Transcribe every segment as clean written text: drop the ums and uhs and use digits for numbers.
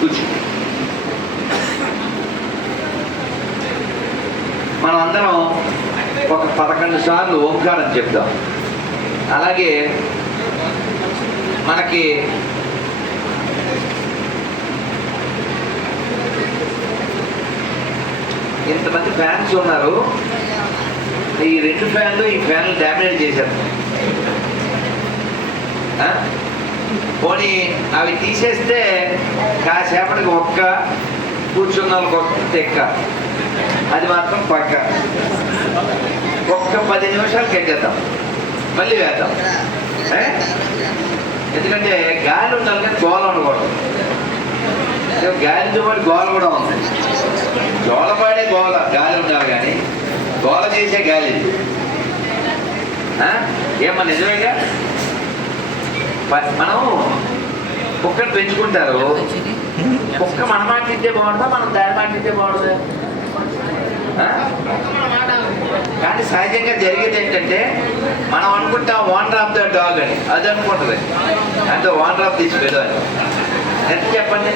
కూర్చో. మనం అందరం ఒక 11 సార్లు ఓంకారం చెప్తాం. అలాగే మనకి ఇంతమంది ఫ్యాన్స్ ఉన్నారు. ఈ 2 ఫ్యాన్లు ఈ ఫ్యాన్లు డామినేట్ చేశారు. పోనీ అవి తీసేస్తే కాసేపటికి ఒక్క కూర్చున్న వాళ్ళకి ఒక్క తెక్క, అది మాత్రం పక్క. ఒక్క 10 నిమిషాలు కట్టేద్దాం, మళ్ళీ వేద్దాం. ఎందుకంటే గాలి ఉండాలి కానీ గోల ఉండకూడదు. గాలితో పాటు గోల కూడా ఉంది. జోలపాడే గోల గాలి ఉండాలి కానీ గోల చేసే గాలి. ఏమన్నా నిజమేగా? మనం కుక్కను పెంచుకుంటారు. కుక్క మన మాట తింటే బాగుంటుందా, మనం దాని మాట తింటే బాగుంటుందా? కానీ సహజంగా జరిగేది ఏంటంటే మనం అనుకుంటాం ఓనర్ ఆఫ్ ద డాగ్ అని, అది అనుకుంటుంది. అంటే ఓనర్ ఆఫ్ దిస్ పెదో అని. ఎంత చెప్పండి,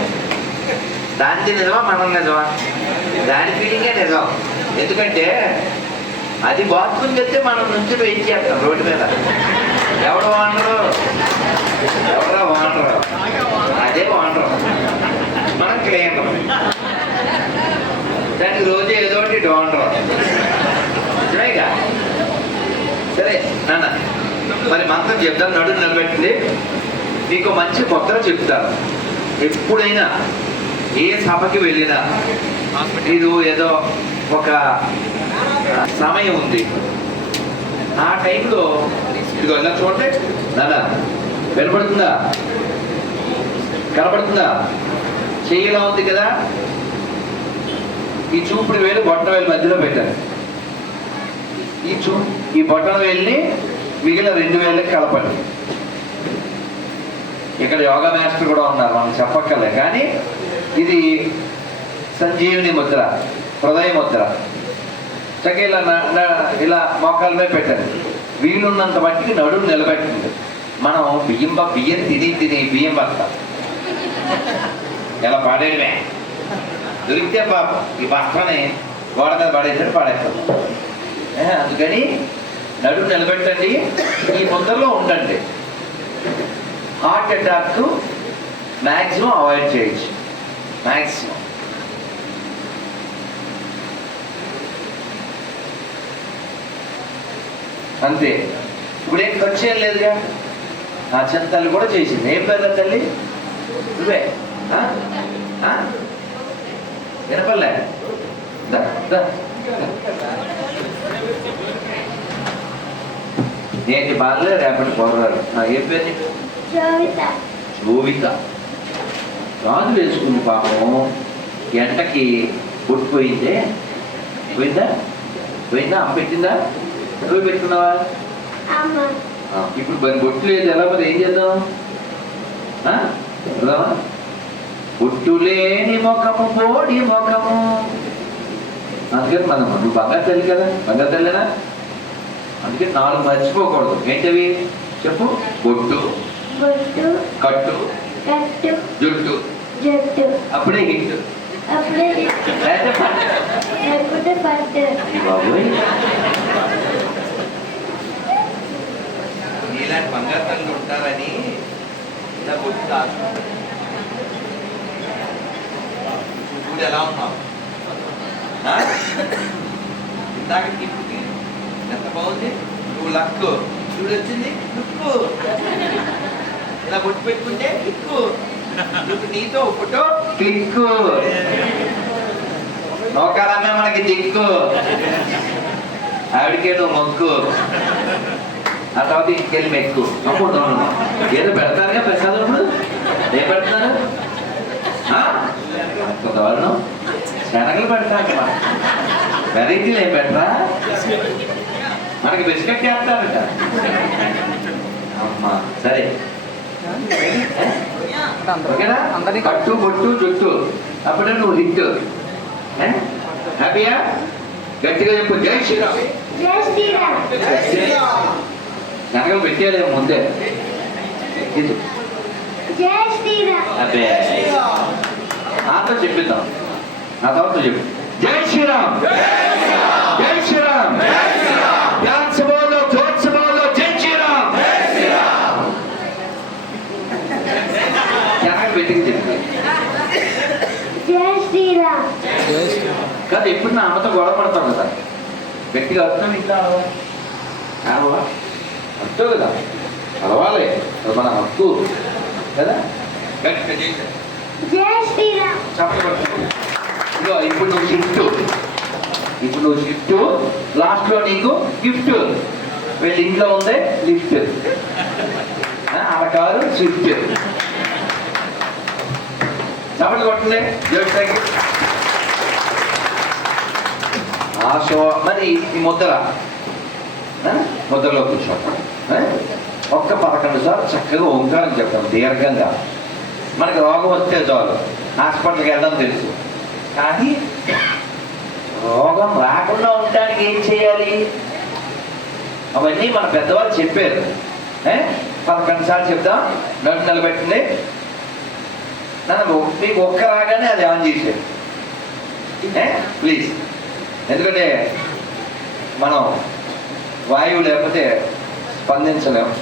దానిది నిజమా మనం నిజమా? దాని ఫీలింగే నిజం. ఎందుకంటే అది బాత్రూమ్కి వెళ్తే మనం నుంచి వెయిట్ చేస్తాం రోడ్డు మీద. ఎవడు ఓనరు, ఎవరా ఓనరు? అదే ఓనరు, మనం క్లీనర్. దానికి రోజు ఏదో ఒకటి డోనరు. నిజమేగా? సరే నాన్న, మరి మంత్రం చెప్తాను, నడుము నిలబెట్టింది. మీకు మంచి కొత్తగా చెప్తాను. ఎప్పుడైనా ఏ సభకి వెళ్ళినా మీరు ఏదో ఒక సమయం ఉంది, ఆ టైంలో ఇదిగో ఇలా చూడండి నాన్న, వినపడుతుందా, కనపడుతుందా? చెయ్యిలా ఉంది కదా, ఈ చూపుడు వేలు బొట్టన వేలు మధ్యలో పెట్టారు. ఈ బొట్టన వేలుని మిగిలిన 2 వేలకి కలపండి. ఇక్కడ యోగా మాస్టర్ కూడా ఉన్నారు, మనం చెప్పక్కర్లే. కానీ ఇది సంజీవిని ముద్ర, హృదయ ముద్ర. చక్కగా ఇలా మోకాల మీద పెట్టండి. వీలున్నంత మట్టికి నడుము నిలబెట్టింది. మనం బియ్యం తిని బియ్యం పడతాం. ఇలా పాడేయడమే. దొరికితే పాపం ఈ బస్తాని గోడ మీద పడేసాడు, పాడేస్తాం. అందుకని నడుము నిలబెట్టండి, ఈ ముద్రలో ఉండండి. హార్ట్ అటాక్ మ్యాక్సిమం అవాయిడ్ చేయొచ్చు, మ్యాక్సిమం. అంతే. ఇప్పుడు ఏం ఖర్చు ఏం లేదుగా. ఆ చిన్న తల్లి కూడా చేసింది. ఏం పేర్ల తల్లి? నువ్వే వినపల్లే? ఏంటి బాధలే, రేపటి పోరాడు. ఏం పేరు? జోవిత. రాజు వేసుకుంది పాపం. ఎంటకి బొట్టు పోయిందే. పోయిందా? అమ్మ పెట్టిందా? నువ్వు పెట్టుకున్నావా? ఇప్పుడు మరి బొట్టు లేదు, ఎలా మరి ఏం చేద్దాం? బొట్టు లేని ముఖము బోడి ముఖము. అందుకని మనం, నువ్వు బంగారు తల్లి కదా, బంగారు తల్లినా, అందుకని 4 మర్చిపోకూడదు. ఏంటవి చెప్పు? బొట్టు, కట్టు, జుట్టు, అప్పుడే హిట్. బాబోయ్, ఇలాంటి బంగారు తల్లి ఉంటారని ఇలా బొట్టు కాదు. చూడు ఎలా ఉన్నావు. ఇందాక గిఫ్ట్కి ఎంత బాగుంది. నువ్వు లక్కు చూడొచ్చింది. లుక్కు ఇలా బొట్టు పెట్టుకుంటే లుక్కు. నువ్వు నీతో ఫోటో క్లిక్కు. నౌకాలమ్మే మనకి దిక్కు. ఆవిడికే నువ్వు మొక్కు. ఆ తర్వాత ఇంటికెళ్ళి మెక్కు. అప్పుడు ఏదో పెడతారుగా ప్రసాదం. ఇప్పుడు ఏం పెడతారు? దారుణం, శనగలు పెడతారు. వెరైటీలు ఏం పెట్టరా? మనకి బిస్కెట్ చేస్తారట. అమ్మా సరే, ఓకేనా? కట్టు, బొట్టు, జుట్టు, అప్పుడే నువ్వు హిట్. హ్యాపీయా? గట్టిగా చెప్పు, జై శ్రీరామ్. శనగలు పెట్టేదేమో ముందే. అబ్బే తర్వాత చెప్పిద్దాం. నా తర్వాత చెప్పు జై శ్రీరామ్, జై శ్రీరామ్, ధ్యాన్ से बोलो, जोर से बोलो, జై శ్రీరామ్. పెట్టి చెప్పి కాదు. ఎప్పుడు నా అమ్మతో గొడవ పడతాం కదా, గట్టిగా అర్థం ఇంట్లో అడవా అర్థం కదా, అడవాలి మన హక్కు కదా. ఇదిగో ఇప్పుడు నువ్వు షిఫ్ట్, లాస్ట్ లో నీకు గిఫ్ట్. వీళ్ళ ఇంట్లో ఉందే లిఫ్ట్, ఆ కారు షిఫ్ట్. చప్పట్లు కొట్టండి. మరి ఈ ముద్రలో కూర్చో. ఒక్క 11 సార్లు చక్కగా ఓంకారం చెప్తాం దీర్ఘంగా. మనకి రోగం వస్తే చాలు హాస్పిటల్కి వెళ్దాం తెలుసు, కానీ రోగం రాకుండా ఉండడానికి ఏం చేయాలి అవన్నీ మన పెద్దవాళ్ళు చెప్పారు. 11 సార్లు చెప్దాం. నన్ను నిలబెట్టండి. నన్ను మీకు ఒక్క రాగానే అది ఆన్ చేసేది ప్లీజ్. ఎందుకంటే మనం వాయువు లేకపోతే స్పందించలేము.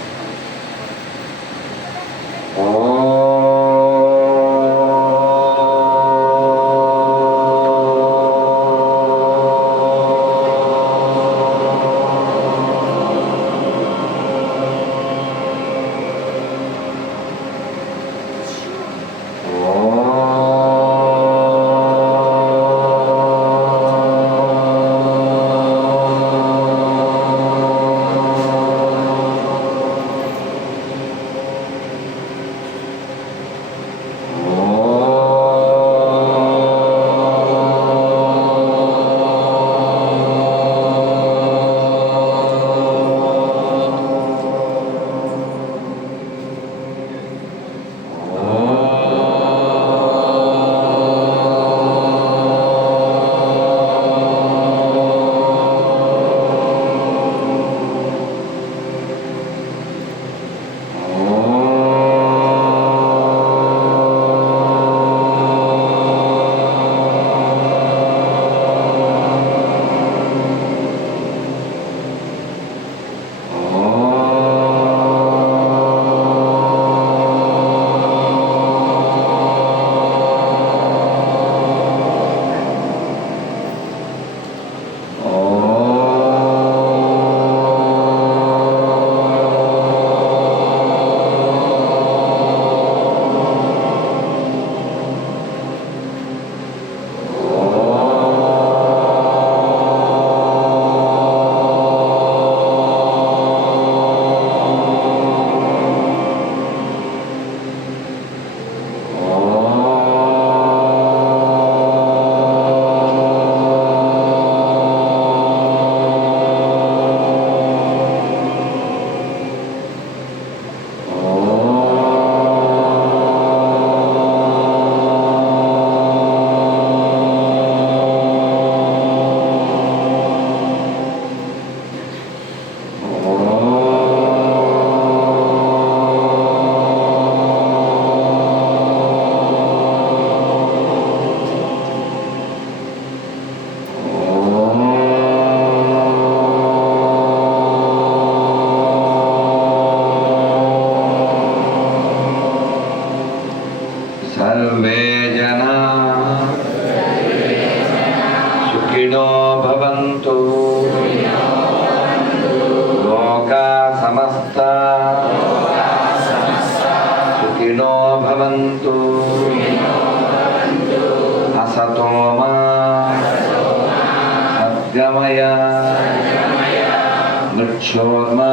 మృక్షోర్మా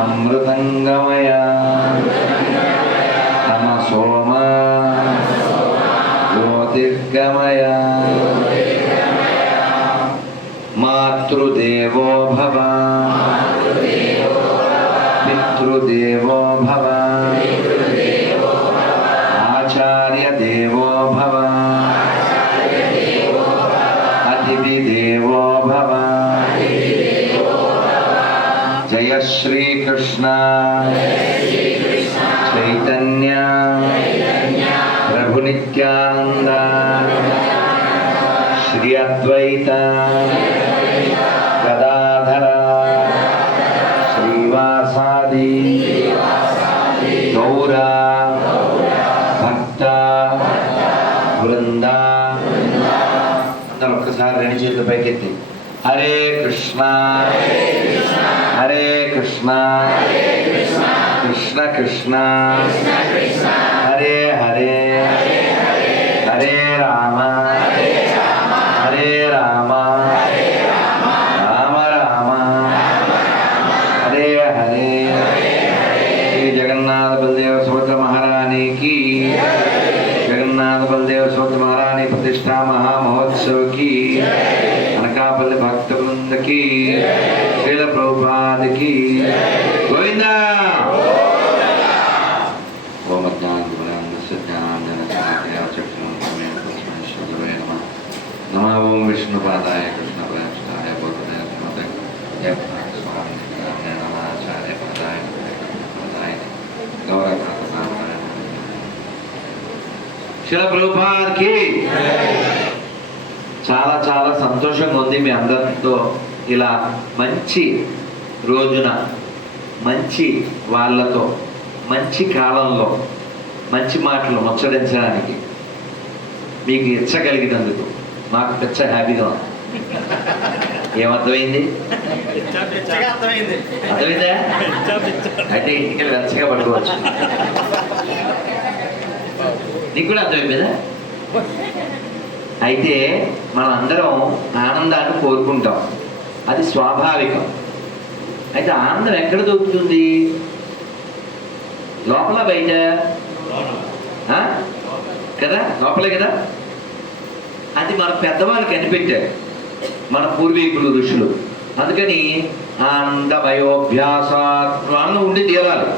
అమృతంగమయ తమసోమా జ్యోతిర్గమయ మాతృదేవో భవ పితృదేవో భవ ఆచార్య దేవో భవ అతిథి దేవో భవ. జయ శ్రీకృష్ణ చైతన్య ప్రభు ప్రభు నిత్యానంద శ్రీ అద్వైత గదాధర శ్రీవాసాది గౌర భక్త బృంద. అందరూ ఒక్కసారి రెండు చేతులు పైకెత్తి హరే కృష్ణ హరే కృష్ణ కృష్ణ కృష్ణ హరే హరే హరే రామ హరే రామ రామ రామ హరే హరే. శ్రీ జగన్నాథ బలదేవ సుభద్ర మహారాణి की, जगन्नाथ बलदेव सुभद्र महारानी प्रतिष्ठा महामहोत्सव की, అనకాపల్లి భక్త బృంద की, శ్రీల ప్రభుపాద की, గోవిందా. ఓం అజ్ఞానతిమిరాంధస్య జ్ఞానాంజనశలాకయా చక్షురున్మిలితం తస్మై నమః. నమః ఓం విష్ణుపాదాయ కృష్ణప్రతిష్ఠాయ బోధనాయ శ్రీమతే జయప్రకాశస్వామినే నమః. ఆచార్య పదాయ పదాయ గౌరవనాథనాయ శ్రీల ప్రభుపాదకి. చాలా చాలా సంతోషంగా ఉంది మీ అందరితో ఇలా మంచి రోజున మంచి వాళ్ళతో మంచి కాలంలో మంచి మాటలు ముచ్చరించడానికి మీకు ఇచ్చగలిగినందుకు మాకు పెద్ద హ్యాపీగా ఉంది. ఏమర్థమైంది? అర్థమైందా? అయితే ఇంటికి వెచ్చగా పట్టుకోవచ్చు. నీకు కూడా అర్థమైందా? అయితే మనం అందరం ఆనందాన్ని కోరుకుంటాం, అది స్వాభావికం. అయితే ఆనందం ఎక్కడ దొరుకుతుంది? లోపల బయట కదా? లోపలే కదా. అది మన పెద్దవాళ్ళు కనిపెట్టారు, మన పూర్వీకులు ఋషులు. అందుకని ఆనందమయోభ్యాస ఆనందం ఉండి తీరాలి.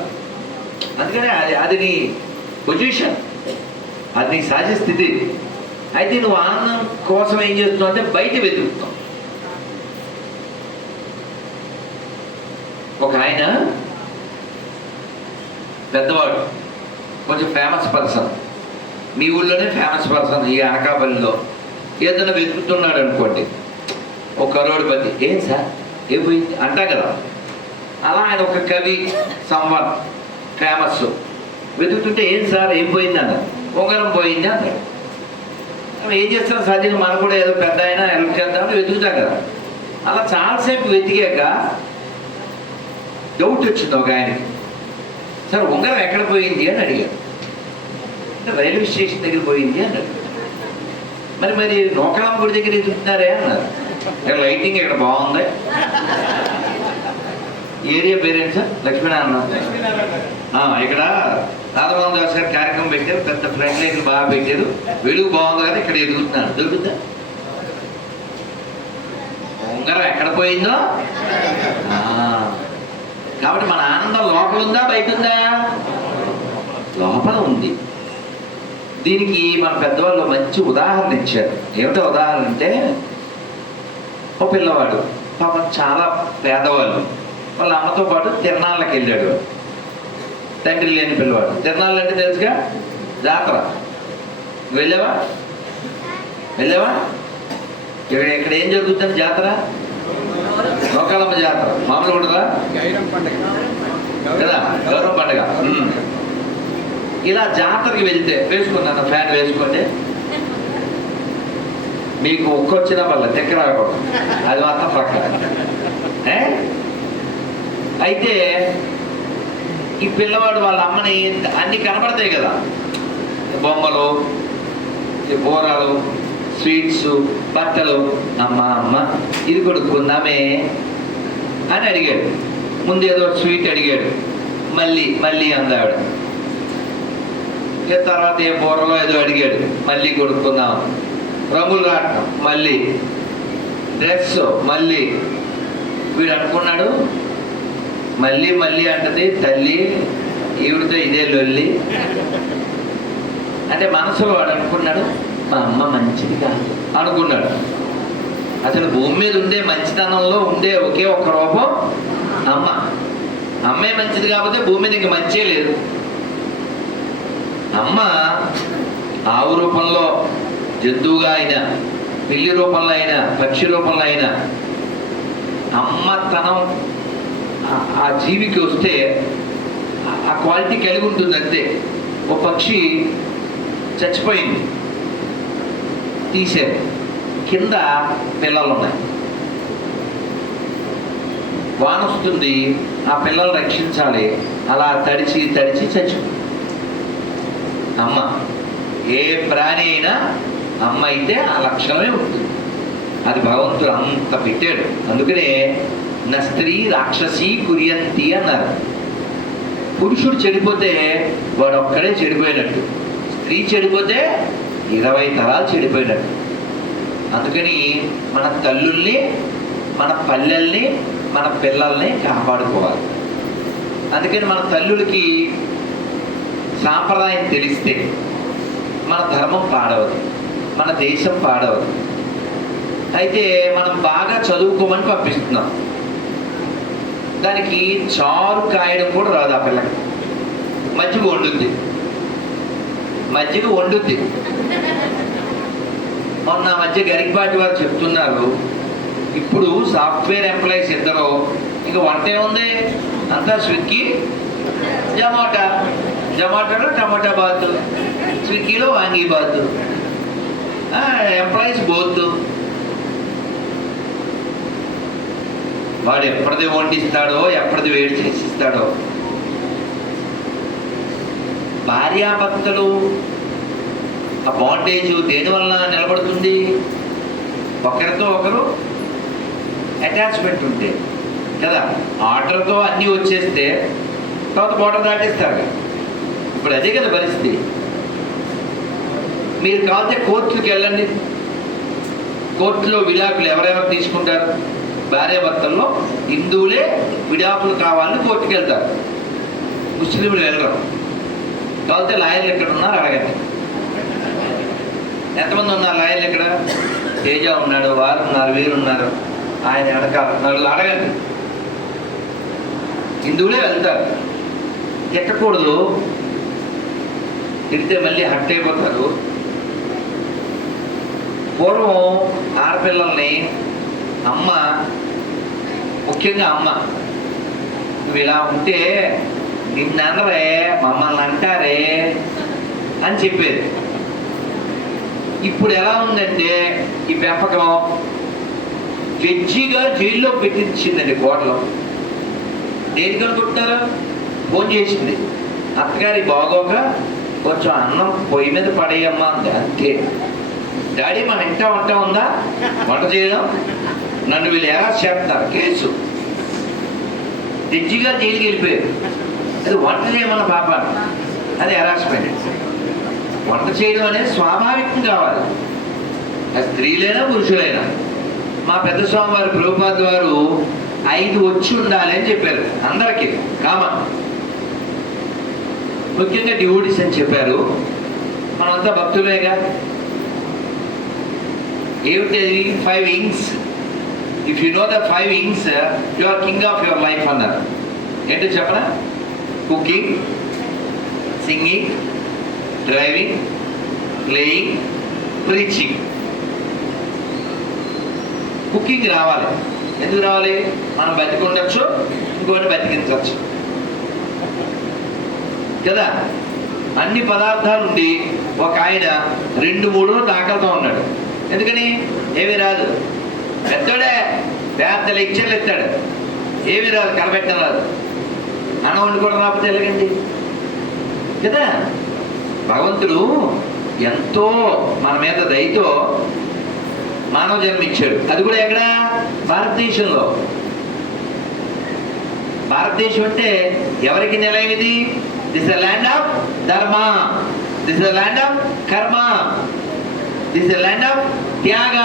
అందుకని అది నీ పొజిషన్, అది నీ సహజ స్థితి. అయితే నువ్వు ఆనందం కోసం ఏం చేస్తున్నావు అంటే బయట వెతుకుతావు. ఒక ఆయన పెద్దవాడు, కొంచెం ఫేమస్ పర్సన్, మీ ఊళ్ళోనే ఫేమస్ పర్సన్, ఈ అనకాపల్లిలో ఏదైనా వెతుకుతున్నాడు అనుకోండి, ఒక కరోడ్పతి. ఏం సార్ ఏం పోయింది అంటా కదా. అలా ఆయన ఒక కవి సంవన్ ఫేమస్, వెతుకుతుంటే ఏం సార్ ఏం పోయింది అన్నారు. ఉంగరం పోయింది అన్నాడు. ఏం చేస్తాం సహజంగా, మనం కూడా ఏదో పెద్ద అయినా హెల్ప్ చేద్దామని వెతుకుతాం కదా. అలా చాలాసేపు వెతికాక డౌట్ వచ్చింది ఒక ఆయనకి. సార్ ఉంగరం ఎక్కడ పోయింది అని అడిగారు. అంటే రైల్వే స్టేషన్ దగ్గర పోయింది అన్నాడు. మరి నూకాలమ్మ గుడి దగ్గర వెతుకుతున్నారే అన్నారు. లైటింగ్ ఇక్కడ బాగుంది. ఏరియా పేరేంటి సార్? లక్ష్మీనారాయణ. ఇక్కడ రాధమోహన్ దాస్ గారు కార్యక్రమం పెట్టారు, పెద్ద ఫ్రంట్ లైట్లు బాగా పెట్టారు, వెలుగు బాగుంది కదా, ఇక్కడ ఎదుగుతున్నాడు. దొరుకుతుందా? ఉంగరం ఎక్కడ పోయిందో. కాబట్టి మన ఆనందం లోపల ఉందా బయట ఉందా? లోపల ఉంది. దీనికి మన పెద్దవాళ్ళు మంచి ఉదాహరణ ఇచ్చారు. ఏమిటో ఉదాహరణ అంటే, ఒక పిల్లవాడు పాపం చాలా పేదవాళ్ళు, వాళ్ళ అమ్మతో పాటు తిరణాలకు వెళ్ళాడు. తండ్రి లేని పిల్లవాడు. తిరణాలు అంటే తెలుసుగా, జాతర. వెళ్ళావా? ఇక్కడ ఏం జరుగుతుంది? జాతర, నూకాలమ్మ జాతర. మామూలు ఉండదా కదా, గౌరవ పండుగ. ఇలా జాతరకి వెళ్తే వేసుకున్నాను, ఫ్యాన్ వేసుకోండి, మీకు ఒక్కొచ్చిన వల్ల తెక్క రాకూడదు, అది మాత్రం పక్క. అయితే ఈ పిల్లవాడు వాళ్ళ అమ్మని అన్ని కనపడతాయి కదా, బొమ్మలు, బోరాలు, స్వీట్స్, బట్టలు. అమ్మ ఇది కొడుకుందామే అని అడిగాడు. ముందు ఏదో స్వీట్ అడిగాడు, మళ్ళీ అందావిడ. తర్వాత ఏ బోరలో ఏదో అడిగాడు, మళ్ళీ కొడుకుందాం. రంగులు రాటం, మళ్ళీ డ్రెస్, మళ్ళీ. వీడు అనుకున్నాడు, మళ్ళీ అంటది తల్లి, ఈవిడితో ఇదే లొల్లి. అంటే మనసులో వాడు అనుకున్నాడు, మా అమ్మ మంచిది కాదు అనుకున్నాడు. అసలు భూమి మీద ఉండే మంచితనంలో ఉండే ఒకే ఒక్క రూపం అమ్మ. అమ్మే మంచిది కాకపోతే భూమి మీద ఇంక మంచే లేదు. అమ్మ ఆవు రూపంలో జంతువుగా అయినా, పిల్లి రూపంలో అయినా, పక్షి రూపంలో అయినా అమ్మతనం ఆ జీవికి వస్తే ఆ క్వాలిటీ కలిగి ఉంటుంది అంతే. ఓ పక్షి చచ్చిపోయింది, తీసారు, కింద పిల్లలు ఉన్నాయి, వాన వస్తుంది, ఆ పిల్లలు రక్షించాలి, అలా తడిచి తడిచి చచ్చిపోయింది అమ్మ. ఏ ప్రాణి అయినా అమ్మ అయితే ఆ లక్షణమే ఉంటుంది. అది భగవంతుడు అంత పెట్టాడు. అందుకనే నా స్త్రీ రాక్షసి కురియంతి అన్నారు. పురుషుడు చెడిపోతే వాడు ఒక్కడే చెడిపోయినట్టు, స్త్రీ చెడిపోతే 20 తరాలు చెడిపోయినట్టు. అందుకని మన తల్లుల్ని, మన పల్లెల్ని, మన పిల్లల్ని కాపాడుకోవాలి. అందుకని మన తల్లులకి సాంప్రదాయం తెలిస్తే మన ధర్మం పాడవదు, మన దేశం పాడవదు. అయితే మనం బాగా చదువుకోమని పంపిస్తున్నాం, దానికి చారు కాయడం కూడా రాదు. ఆ పిల్లకి మజ్జిగ వండుద్ది, మజ్జిగ వండుద్ది. మొన్న మధ్య గరికపాటి వారు చెప్తున్నారు, ఇప్పుడు సాఫ్ట్వేర్ ఎంప్లాయీస్ ఇద్దరు ఇంకా వంట ఏముంది, అంతా స్విగ్గీ, జొమాటోలో టమాటా బాత్, స్విగ్గీలో వాంగీ బాత్, ఎంప్లాయీస్ బోత్. వాడు ఎప్పటిది వండిస్తాడో, ఎప్పటిది వేడి చేసిస్తాడో. భార్యాభర్తలు ఆ బాండేజ్ దేనివల్ల నిలబడుతుంది? ఒకరితో ఒకరు అటాచ్మెంట్ ఉంటే కదా. ఆర్డర్తో అన్నీ వచ్చేస్తే తర్వాత బోర్డర్ దాటేస్తారు. ఇప్పుడు అదే కదా పరిస్థితి. మీరు కావాలంటే కోర్టులకు వెళ్ళండి, కోర్టులో విడాకులు ఎవరెవరు తీసుకుంటారు? భార్యాభర్తల్లో హిందువులే విడాకులు కావాలని కోర్టుకు వెళ్తారు, ముస్లింలు వెళ్ళరు. కావాలంటే లాయర్లు ఎక్కడ ఉన్నారు అడగండి. ఎంతమంది ఉన్నారు లాయర్లు ఇక్కడ? తేజ ఉన్నాడు, వారు ఉన్నారు, వీరు ఉన్నారు, ఆయన వెనకాల అడగండి. హిందువులే వెళ్తారు. ఎక్కకూడదు, తిడితే మళ్ళీ హట్ అయిపోతారు. పూర్వం ఆడపిల్లల్ని అమ్మ, ముఖ్యంగా అమ్మ, నువ్వు ఇలా ఉంటే నిన్ననరే, మమ్మల్ని అంటారే అని చెప్పేది. ఇప్పుడు ఎలా ఉందంటే ఈ పెంపకం జడ్జిగా జైల్లో పెట్టించిందండి కోటలో. దేనికి అనుకుంటున్నారు? ఫోన్ చేసింది, అత్తగారి బాగోక కొంచెం అన్నం పొయ్యి మీద పడేయమ్మా అంది, అంతే. డాడీ మన ఇంటా వంట ఉందా, వంట చేయడం, నన్ను వీళ్ళు ఎలా చేస్తున్నారు, కేసు. జడ్జిగా జైలుకి వెళ్ళిపోయారు. అది వంట చేయమన్న పాప, అది హెరాస్మెంట్. వంట చేయడం అనేది స్వాభావికం కావాలి, అది స్త్రీలైనా పురుషులైనా. మా పెద్ద స్వామి వారు ప్రభుపాద వారు 5 వచ్చి ఉండాలి అని చెప్పారు అందరికీ, కామన్. ముఖ్యంగా డివోటీస్ అని చెప్పారు. మనంతా భక్తులేగా. ఏమిటి? 5 wings. If you know the 5 wings, you are king of your life అన్నారు. ఏంటో చెప్పనా? Cooking, singing, driving, playing, preaching. Cooking రావాలి. ఎందుకు రావాలి? మనం బతికి ఉండొచ్చు, ఇంకోటి బతికించవచ్చు కదా. అన్ని పదార్థాలు ఉండి ఒక ఆయన 2-3 ఆకలితో ఉన్నాడు. ఎందుకని? ఏమీ రాదు. పెద్దోడే పెద్ద లెక్చర్లు ఎత్తాడు, ఏమీ రాదు, కలపెట్టడం రాదు. అన్నం వండుకోవడం రాకపోతే ఎలాగండి కదా. భగవంతుడు ఎంతో మన మీద దయతో మానవ జన్మ ఇచ్చాడు. అది కూడా ఎక్కడ? భారతదేశంలో. భారతదేశం అంటే ఎవరికి నిలయనిది? దిస్ ఇస్ ల్యాండ్ ఆఫ్ ధర్మ, దిస్ ఇస్ ల్యాండ్ ఆఫ్ కర్మ, దిస్ ఇస్ ల్యాండ్ ఆఫ్ త్యాగ.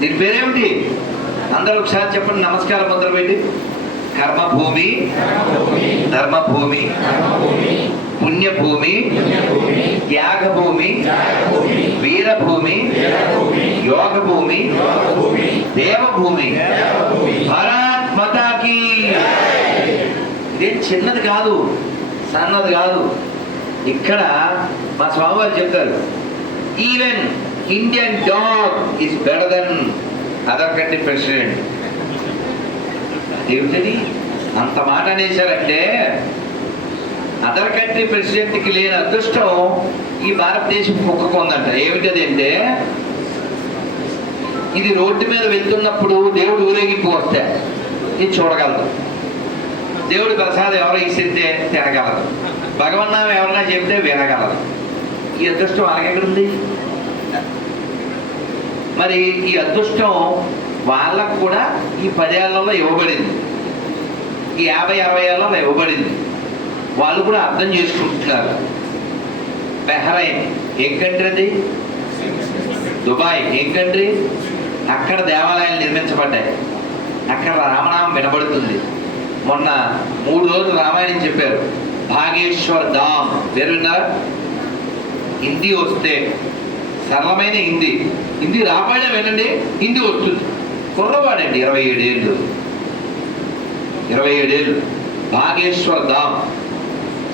దీని పేరేమిటి? అందరూ ఒకసారి చెప్పండి, నమస్కారం మొదలు పెట్టి. కర్మభూమి, ధర్మభూమి, పుణ్యభూమి, త్యాగభూమి, వీరభూమి, యోగభూమి, దేవభూమి. భారత్ మాతాకి. ఇదేం చిన్నది కాదు, సన్నది కాదు, ఇక్కడ మా స్వామివారు చెప్తారు, even Indian dog is better than other country president. ఏమిటది అంత మాట అనేసారంటే, అదర్ కంట్రీ ప్రెసిడెంట్కి లేని అదృష్టం ఈ భారతదేశం కుక్కకు ఉందంట. ఏమిటది అంటే, ఇది రోడ్డు మీద వెళ్తున్నప్పుడు దేవుడు ఊరేగింపు వస్తే ఇది చూడగలదు, దేవుడి ప్రసాదం ఎవరో ఇస్తే తినగలదు, భగవన్నామం ఎవరైనా చెప్తే వినగలదు. ఈ అదృష్టం అలాగెక్కడుంది? మరి ఈ అదృష్టం వాళ్ళకు కూడా ఈ 10 ఏళ్లలో ఇవ్వబడింది, ఈ 50-60 ఏళ్లలో ఇవ్వబడింది. వాళ్ళు కూడా అర్థం చేసుకుంటున్నారు. బహ్రైన్ ఏం కంట్రీ అది? దుబాయ్ ఏం కంట్రీ? అక్కడ దేవాలయాలు నిర్మించబడ్డాయి, అక్కడ రామనామం వినబడుతుంది. మొన్న 3 రోజులు రామాయణం చెప్పారు. భాగేశ్వర్ ధామ్ పేరు విన్నారా? హిందీ వస్తే సరళమైన హిందీ రామాయణ వినండి, హిందీ వస్తుంది. కుర్రవాడండి, 27 ఏళ్ళు. భాగేశ్వర్ ధామ్,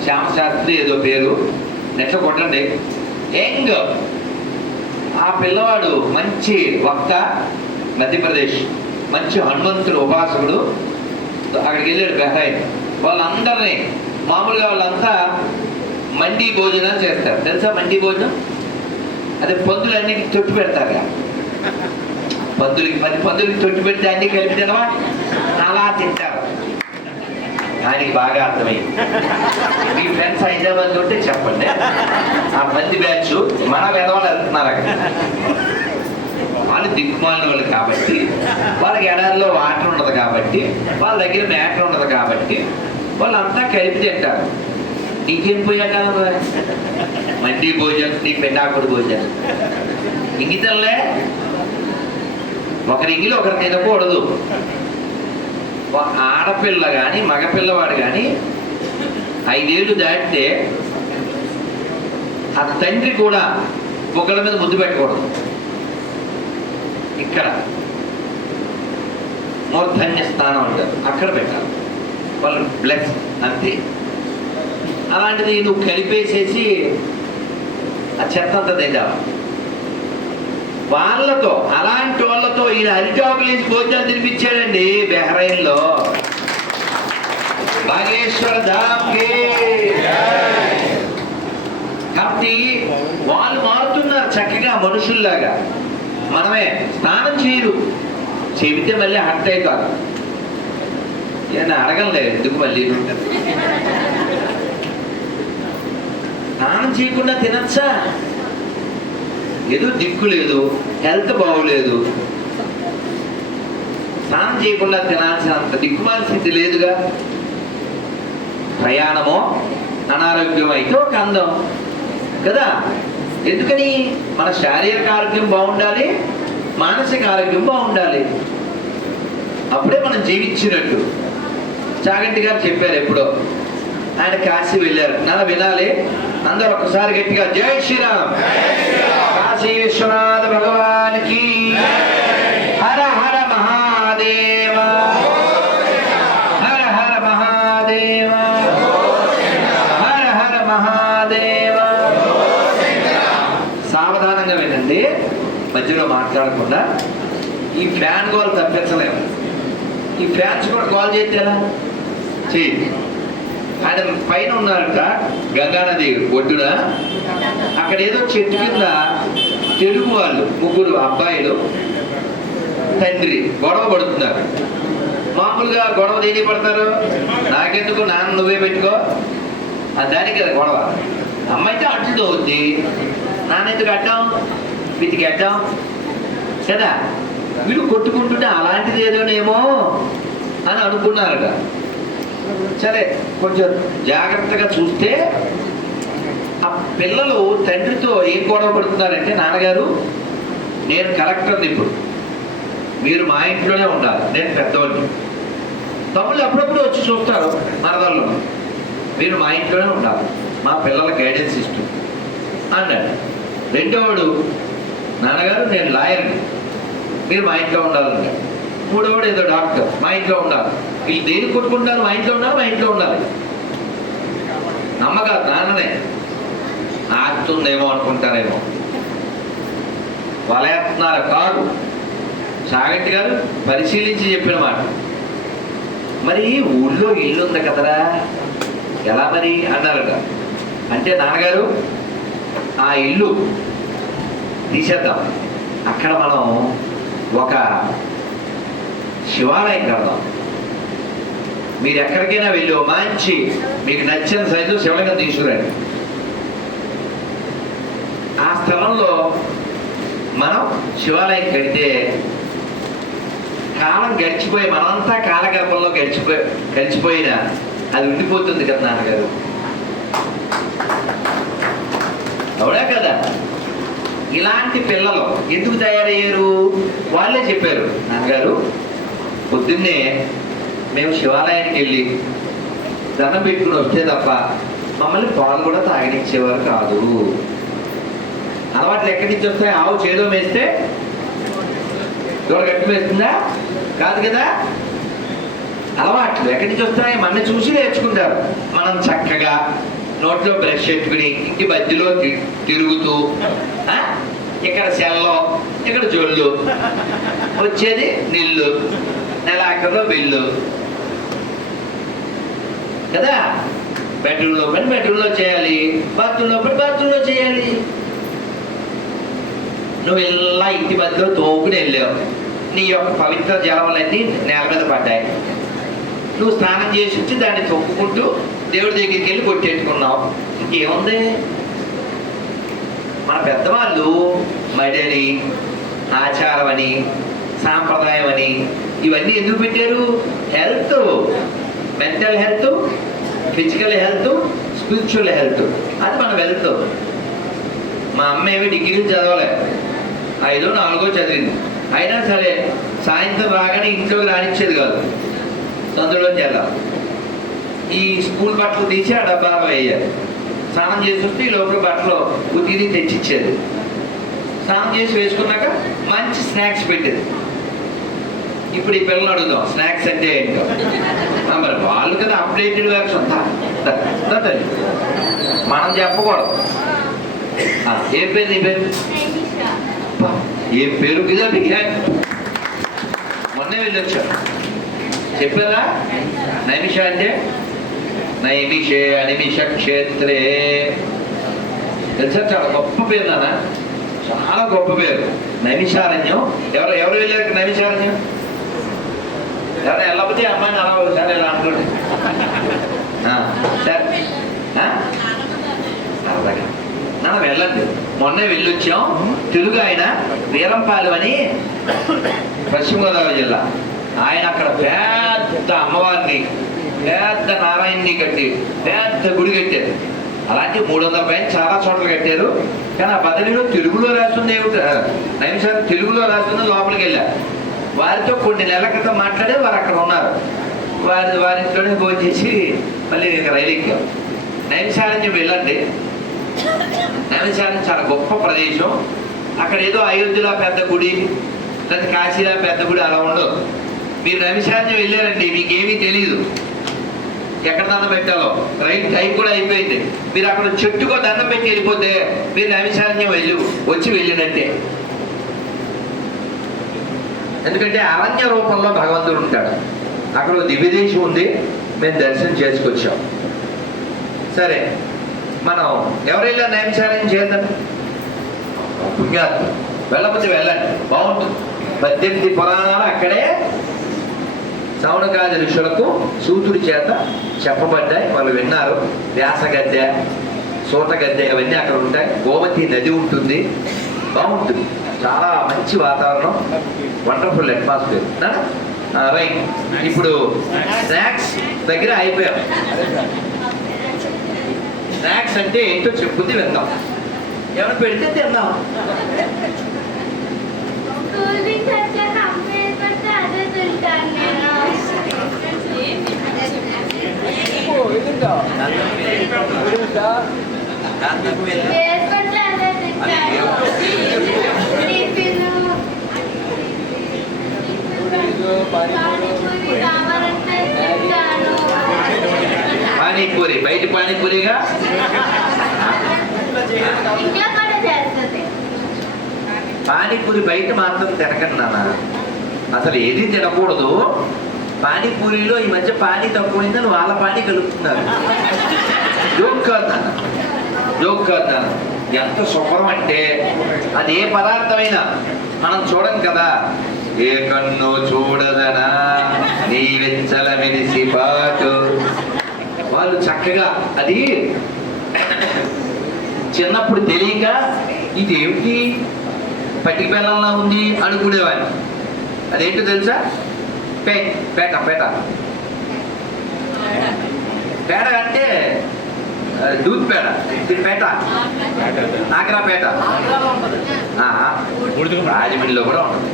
శ్యామశాస్త్రి ఏదో పేరు, నెట్లో కొట్టండి. యంగ్ ఆ పిల్లవాడు మంచి వక్త, మధ్యప్రదేశ్ మంచి హనుమంతుడు ఉపాసకుడు. అక్కడికి వెళ్ళాడు బహ్రైన్. వాళ్ళందరినీ మామూలుగా వాళ్ళంతా మండీ భోజనాలు చేస్తారు. తెలుసా మండీ భోజనం? అదే పందులన్నిటికి తొట్టు పెడతారు. పందులకి 10 పందులకి తొట్టు పెడితే అన్ని కలిపి తినవా, అలా తింటారు. ఆయనకి బాగా అర్థమైంది. మీ ఫ్రెండ్స్ హైదరాబాద్ ఉంటే చెప్పండి, ఆ మంది బ్యాచ్ మన వేదవాళ్ళు వెళ్తున్నారు అక్కడ. వాళ్ళు దిక్కుమాలిన వాళ్ళు కాబట్టి, వాళ్ళకి ఎడారిలో వాటర్ ఉండదు కాబట్టి, వాళ్ళ దగ్గర మ్యాటర్ ఉండదు కాబట్టి వాళ్ళంతా కలిపి తింటారు. నీకేం పోయాక మండీ భోజనం, నీ పెండాకుడు భోజనం ఇంగితల్లే. ఒకరి ఇంగిలి ఒకరు తినకూడదు. ఆడపిల్ల కానీ మగపిల్లవాడు కానీ 5 ఏళ్ళు దాటితే ఆ తండ్రి కూడా బొగ్గల మీద ముద్దు పెట్టకూడదు. ఇక్కడ మూర్ధన్య స్థానం అంటారు, అక్కడ పెట్టాలి. వాళ్ళు బ్లెస్ అంతే. అలాంటిది నువ్వు కలిపేసేసి ఆ చెత్త అంతా తింటావు. వాళ్ళతో, అలాంటి వాళ్ళతో ఈయన అరిటాకులేసి భోజనాలు తినిపించాడండి బహ్రైన్లో. భాగేశ్వర ధామ్కి. కాబట్టి వాళ్ళు మారుతున్నారు చక్కగా మనుషుల్లాగా. మనమే స్నానం చేయరు, చెబితే మళ్ళీ హర్ట్ అవుతారు. నేను అడగలేదు ఎందుకు మళ్ళీ. స్నానం చేయకుండా తినచ్చా? ఏదో దిక్కు లేదు, హెల్త్ బాగోలేదు, స్నానం చేయకుండా తినాల్సినంత దిక్కుమాల స్థితి లేదుగా. ప్రయాణమో అనారోగ్యం అయితే ఒక అందం కదా. ఎందుకని? మన శారీరక ఆరోగ్యం బాగుండాలి, మానసిక ఆరోగ్యం బాగుండాలి. అప్పుడే మనం జీవించినట్టు. చాగంటి గారు చెప్పారు ఎప్పుడో, ఆయన కాశీ వెళ్ళారు. నన్ను వినాలి అందరూ ఒకసారి గట్టిగా జై శ్రీరామ్. కాశీ విశ్వనాథ భగవానికి హర హర మహాదేవ, హర హర మహాదేవ, హర హర మహాదేవ. సావధానంగా వినండి, మధ్యలో మాట్లాడకుండా. ఈ ఫ్యాన్ గోల్ తప్పించలేము. ఈ ఫ్యాన్స్ కూడా కాల్ చేస్తే ఎలా చేయండి. ఆయన పైన ఉన్నారట గంగానది ఒడ్డున. అక్కడ ఏదో చెట్టు కింద తెలుగు వాళ్ళు 3 అబ్బాయిలు తండ్రి గొడవ పడుతున్నారు. మామూలుగా గొడవ దేని పడతారు? నాకెందుకు, నాన్న నువ్వే పెట్టుకో, దానికి కదా గొడవ. అమ్మాయితే అడ్డు అవుద్ది, నాన్న ఎందుకు అడ్డాం, వీటికి అడ్డాం కదా. వీడు కొట్టుకుంటుంటే అలాంటిది ఏదోనేమో అని అనుకున్నారట. సరే కొంచెం జాగ్రత్తగా చూస్తే ఆ పిల్లలు తండ్రితో ఏం గొడవ పడుతున్నారంటే, నాన్నగారు నేను కలెక్టర్ని, ఇప్పుడు మీరు మా ఇంట్లోనే ఉండాలి, నేను పెద్దవాడిని. తమ్ముళ్ళు అప్పుడప్పుడు వచ్చి చూస్తారు మరదళ్ళు, మీరు మా ఇంట్లోనే ఉండాలి, మా పిల్లల గైడెన్స్ ఇస్తుంది అన్నాడు. రెండోవాడు, నాన్నగారు నేను లాయర్ని, మీరు మా ఇంట్లో ఉండాలంటే. మూడోవాడు ఏదో డాక్టర్, మా ఇంట్లో ఉండాలి. వీళ్ళు దేనికి కొట్టుకుంటారు? మా ఇంట్లో ఉండాలి, మా ఇంట్లో ఉండాలి. నమ్మకాదు, నాన్ననే సాగుతుందేమో అనుకుంటారేమో. వలయత్నాలు కాదు, చాగంటి గారు పరిశీలించి చెప్పిన మాట. మరి ఊళ్ళో ఇల్లు ఉంది కదరా, ఎలా మరి అన్నారట. అంటే నాన్నగారు ఆ ఇల్లు తీసేద్దాం, అక్కడ మనం ఒక శివాలయం కడదాం. మీరు ఎక్కడికైనా వెళ్ళి మంచి మీకు నచ్చిన సైజు శివలింగం తీసుకురండి. ఆ స్థలంలో మనం శివాలయం కడితే కాలం గడిచిపోయి మనంతా కాలగర్భంలో గడిచిపోయినా అది ఉండిపోతుంది కదా నాన్నగారు. అవునా కదా? ఇలాంటి పిల్లలు ఎందుకు తయారయ్యారు? వాళ్ళే చెప్పారు, నాన్నగారు పొద్దున్నే మేము శివాలయానికి వెళ్ళి దండం పెట్టుకుని వస్తే తప్ప మమ్మల్ని పాలు కూడా తాగనిచ్చేవారు కాదు. అలవాట్లు ఎక్కడి నుంచి వస్తాయి? ఆవు చేదో వేస్తే దూడ గట్టి వేస్తుందా? కాదు కదా. అలవాట్లు ఎక్కడి నుంచి వస్తాయి? మన చూసి నేర్చుకుంటారు. మనం చక్కగా నోట్లో బ్రష్ పెట్టుకుని ఇంటి మధ్యలో తిరుగుతూ ఇక్కడ సెల్లో ఇక్కడ జొల్లు వచ్చేది నీళ్ళు, నెలాఖరులో బిల్లు కదా. బెడ్రూమ్లో పని బెడ్రూమ్లో చేయాలి, బాత్రూంలో పని బాత్రూంలో చేయాలి. నువ్వు ఇలా ఇంటి మధ్యలో తోకుని వెళ్ళావు, నీ యొక్క పవిత్ర జలములన్నీ నేల మీద పడ్డాయి. నువ్వు స్నానం చేసి వచ్చి దాన్ని తొక్కుకుంటూ దేవుడి దగ్గరికి వెళ్ళి కొట్టేట్టుకున్నావు. ఇంకేముంది? మన పెద్దవాళ్ళు మడని, ఆచారం అని, సాంప్రదాయం అని ఇవన్నీ ఎందుకు పెట్టారు? Health, mental health, physical health, spiritual health. అది మన వెల్త్. మా అమ్మ ఏమి డిగ్రీలు చదవలే, 5ో 4ో చదివింది. అయినా సరే సాయంత్రం రాగానే ఇంట్లోకి రానిచ్చేది కాదు, సందులోకి వెళ్ళాలి. ఈ స్కూల్ బట్టలు తీసి ఆ డబ్బాలో వేయాలి. స్నానం చేసి వస్తే ఈ లోపల బట్టలు ఉతికి తెచ్చిచ్చేది. స్నానం చేసి వేసుకున్నాక మంచి స్నాక్స్ పెట్టేది. ఇప్పుడు ఈ పిల్లలు అడుగుదాం స్నాక్స్ అంటే ఏంటో. మరి వాళ్ళు కదా అప్డేటెడ్ వెర్షన్, మనం చెప్పకూడదు. ఏం పేరు నీ పేరు? ఏం పేరు కదా బిర్యానీ. మొన్నే వెళ్ళొచ్చారు, చెప్పారా? నైమిష అంటే నైమిషే అనిమిష క్షేత్రే. తెలుసా? చాలా గొప్ప పేరు నాన్న, చాలా గొప్ప పేరు. నైమిషారణ్యం. ఎవరు వెళ్ళారు నైమిషారణ్యం? ఎవరు వెళ్ళకపోతే అమ్మాయిని అలా ఒకసారి ఇలా అనుకోండి. సరే నాన్న వెళ్ళండి. మొన్నే వెళ్ళొచ్చాం. తెలుగు ఆయన వీరంపాలెం అని, పశ్చిమ గోదావరి జిల్లా. ఆయన అక్కడ పెద్ద అమ్మవారిని, పెద్ద నారాయణని కట్టి పెద్ద గుడి కట్టారు. అలాంటి 300 పైన చాలా చోట్ల కట్టారు. కానీ ఆ బదిలీలో తెలుగులో రాస్తుంది ఏమిటి? నైమిషాలు తెలుగులో రాస్తుంది. లోపలికి వెళ్ళారు. వారితో కొన్ని నెలల క్రితం మాట్లాడే వారు అక్కడ ఉన్నారు. వారింట్లోనే భోజనం చేసి మళ్ళీ ఇక రైలు ఎక్కాం. నైమిషారణ్యం వెళ్ళండి. నైమిషారణ్యం చాలా గొప్ప ప్రదేశం. అక్కడ ఏదో అయోధ్యలో పెద్ద గుడి లేదా కాశీలో పెద్ద గుడి అలా ఉండదు. మీరు నైమిషారణ్యం వెళ్ళారండి, మీకేమీ తెలియదు ఎక్కడ దండం పెట్టాలో. రైలు టైం కూడా అయిపోయింది. మీరు అక్కడ చెట్టుకో దండం పెట్టి వెళ్ళిపోతే మీరు నైమిషారణ్యం వచ్చి వెళ్ళినట్టే. ఎందుకంటే అరణ్య రూపంలో భగవంతుడు ఉంటాడు. అక్కడ దివ్యదేశం ఉంది, మేము దర్శనం చేసుకొచ్చాం. సరే, మనం ఎవరు వెళ్ళారు నైమిషారణ్యం చేద్దాం? పుణ్యాత్మ. వెళ్ళకపోతే వెళ్ళండి, బాగుంటుంది. 18 పురాణాలు అక్కడే సౌనకాది ఋషులకు సూతుడి చేత చెప్పబడ్డాయి. వాళ్ళు విన్నారు. వ్యాసగద్దె, సూతగద్దె అవన్నీ అక్కడ ఉంటాయి. గోమతి నది ఉంటుంది, బాగుంటుంది. చాలా మంచి వాతావరణం, వండర్ఫుల్ అట్మాస్ఫియర్. రైట్, ఇప్పుడు స్నాక్స్ దగ్గర అయిపోయాం. స్నాక్స్ అంటే ఏంటో చెప్పుద్ది విందాం. ఏమైనా పెడితే తిందాం. పానీపూరి, బయట పానీపూరిగా పానీపూరి బయట మాత్రం తినకండి నాన్న. అసలు ఏది తినకూడదు. పానీపూరిలో ఈ మధ్య పానీ తక్కువైందని వాళ్ళ పానీ కలుపుతున్నారు. జోక్ కాదు నాన్న, జోక్ కాదు నాన్న. ఎంత శుభ్రం అంటే అది ఏ పదార్థమైనా మనం చూడం కదా. ఏ కన్ను చూడదనా నీ వెచ్చల మెరిసి పాటు. వాళ్ళు చక్కగా అది చిన్నప్పుడు తెలియక ఇదేమిటి పట్టిక బెల్లంలా ఉంది అనుకునేవాడిని. అదేంటో తెలుసా? పేట పేట పేడ అంటే దూద్ పేడ, ఇది పేట, ఆగ్రా పేట. రాజమండ్రిలో కూడా ఉంటుంది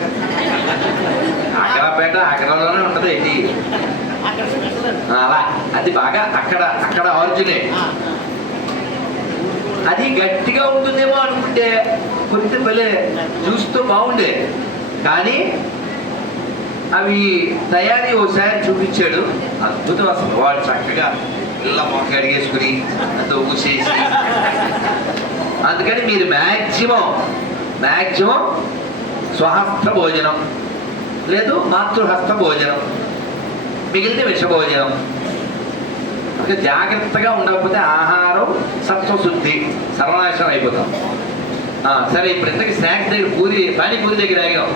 ఆగ్రా పేట. ఆగ్రాలోనే ఉంటుంది ఏంటి అలా. అది బాగా అక్కడ ఆరిజినేట్. అది గట్టిగా ఉంటుందేమో అనుకుంటే కొంచెం భలే చూస్తూ బాగుండే. కానీ అవి తయారీ ఒకసారి చూపించాడు, అద్భుతం అసలు. వాడు చక్కగా పిల్ల మొక్క అడిగేసుకుని అంత ఊసేసి. అందుకని మీరు మ్యాక్సిమం స్వహస్త భోజనం లేదు మాతృహస్త భోజనం, మిగిలితే విష భోజనం. అందుకే జాగ్రత్తగా ఉండకపోతే ఆహారం సత్వశుద్ధి సర్వనాశనం అయిపోతాం. సరే, ఇప్పుడు ఇంతకీ స్నాక్స్ దగ్గర పానీపూరి దగ్గర ఆగాం.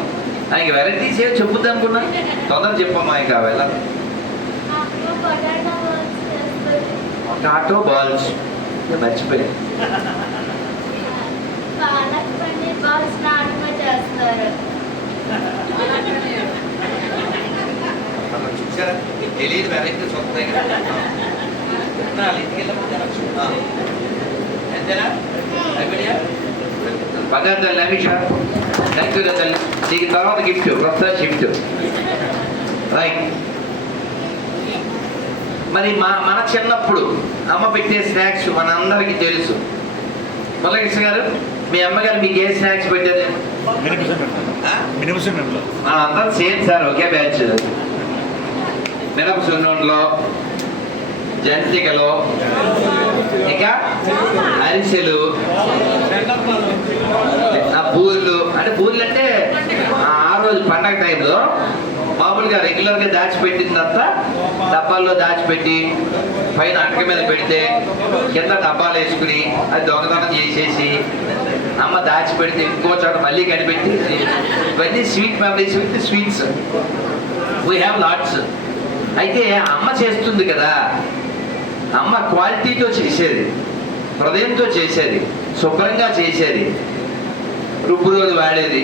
ఆయనకి వెరైటీస్ ఏమి చెప్పుద్ది అనుకున్నా? తొందర చెప్పమ్మా. ఇంకా వెళ్ళాలి. పొటాటో బాల్స్ మర్చిపోయాను. చూసారా, తెలియదు వెరైటీస్ వస్తాయి కదా. అంతేనా? పదార్థాలు అమిషా థ్యాంక్ యూ తల్లి. నీకు తర్వాత గిఫ్ట్, ప్రస్తుతం షిఫ్ట్. రైట్. మరి మన చిన్నప్పుడు అమ్మ పెట్టే స్నాక్స్ మన అందరికీ తెలుసు. మురళీకృష్ణ గారు, మీ అమ్మగారు మీకు ఏ స్నాక్స్ పెట్టేది? అందరం సేమ్ సార్, ఒకే బ్యాచ్. మినప సున్నుండలో, జంతికలో, ఇంకా అరిసెలు, బూర్లు. అంటే బూర్లు అంటే ఆ రోజు పండగ టైంలో మామూలుగా రెగ్యులర్గా దాచిపెట్టిందంతా డబ్బాల్లో దాచిపెట్టి పైన అటక మీద పెడితే కింద డబ్బాలు వేసుకుని అది దొంగతనం చేసేసి అమ్మ దాచిపెడితే ఇంకో చోట మళ్ళీ కనిపెట్టేసి, ఇవన్నీ sweet memories with sweets. We have lots. అయితే అమ్మ చేస్తుంది కదా, అమ్మ క్వాలిటీతో చేసేది, హృదయంతో చేసేది, శుభ్రంగా చేసేది. రుబ్బు రోజు వాడేది,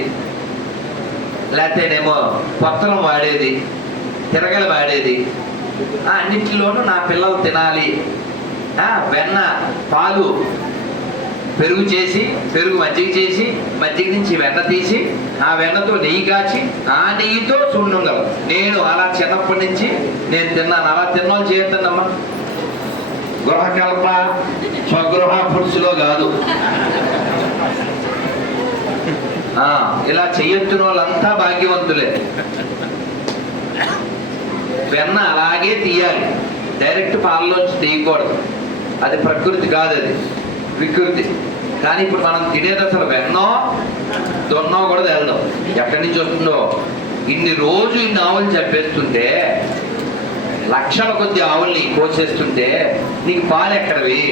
లేకపోతేనేమో పత్రం వాడేది, తిరగలు వాడేది. అన్నింటిలోనూ నా పిల్లలు తినాలి. వెన్న, పాలు, పెరుగు చేసి, పెరుగు మజ్జిగ చేసి, మజ్జిగ నుంచి వెన్న తీసి, ఆ వెన్నతో నెయ్యి కాచి, ఆ నెయ్యితో సున్నుండలు. నేను అలా చిన్నప్పటి నుంచి నేను తిన్నాను. అలా తిన్నాను చేస్తుందమ్మా. గృహకల్ప స్వగృహ ఫుడ్స్లో కాదు. ఇలా చెయ్యొచ్చిన వాళ్ళంతా భాగ్యవంతులే. వెన్న అలాగే తీయాలి, డైరెక్ట్ పాలలోంచి తీయకూడదు. అది ప్రకృతి కాదు, అది వికృతి. కానీ ఇప్పుడు మనం తినేది అసలు వెన్నో దొన్నో కూడా తెలడం. ఎక్కడి నుంచి వస్తుందో ఇన్ని ఆవులు చెప్పేస్తుంటే, లక్షల కొద్ది ఆవుల్ని కోసేస్తుంటే నీకు పాలు ఎక్కడవి?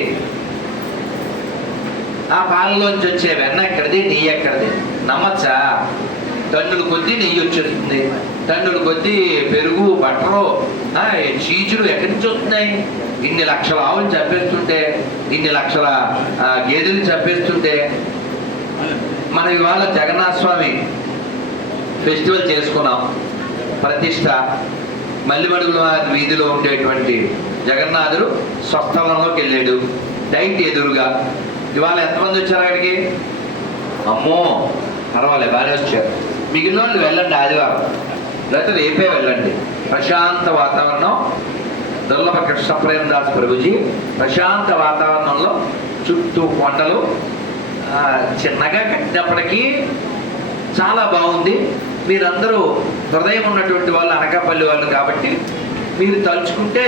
ఆ పాలలోంచి వచ్చే వెన్న ఎక్కడిది, నెయ్యి ఎక్కడిది? నమ్మచ్చా? టన్నుల కొద్దీ నెయ్యి వచ్చేస్తుంది, టన్నుల కొద్దీ పెరుగు, బట్టరు, చీజులు ఎక్కడి నుంచి వస్తున్నాయి? ఇన్ని లక్షల ఆవులు చంపేస్తుంటే, ఇన్ని లక్షల గేదెలు చంపేస్తుంటే. మనం ఇవాళ జగన్నాథ స్వామి ఫెస్టివల్ చేసుకున్నాం, ప్రతిష్ట. మల్లిమడుగుల వీధిలో ఉండేటువంటి జగన్నాథుడు స్వస్థలంలోకి వెళ్ళాడు, డైట్ ఎదురుగా. ఇవాళ ఎంతమంది వచ్చారు అక్కడికి? అమ్మో పర్వాలేదు, బాగానే వచ్చారు. మిగిలిన వాళ్ళు వెళ్ళండి, ఆదివారం లేకపోతే రేపే వెళ్ళండి. ప్రశాంత వాతావరణం. దుర్లభ కృష్ణప్రేమ దాస్ ప్రభుజీ ప్రశాంత వాతావరణంలో, చుట్టూ కొండలు, చిన్నగా కట్టినప్పటికీ చాలా బాగుంది. మీరందరూ హృదయం ఉన్నటువంటి వాళ్ళు, అనకాపల్లి వాళ్ళు కాబట్టి మీరు తలుచుకుంటే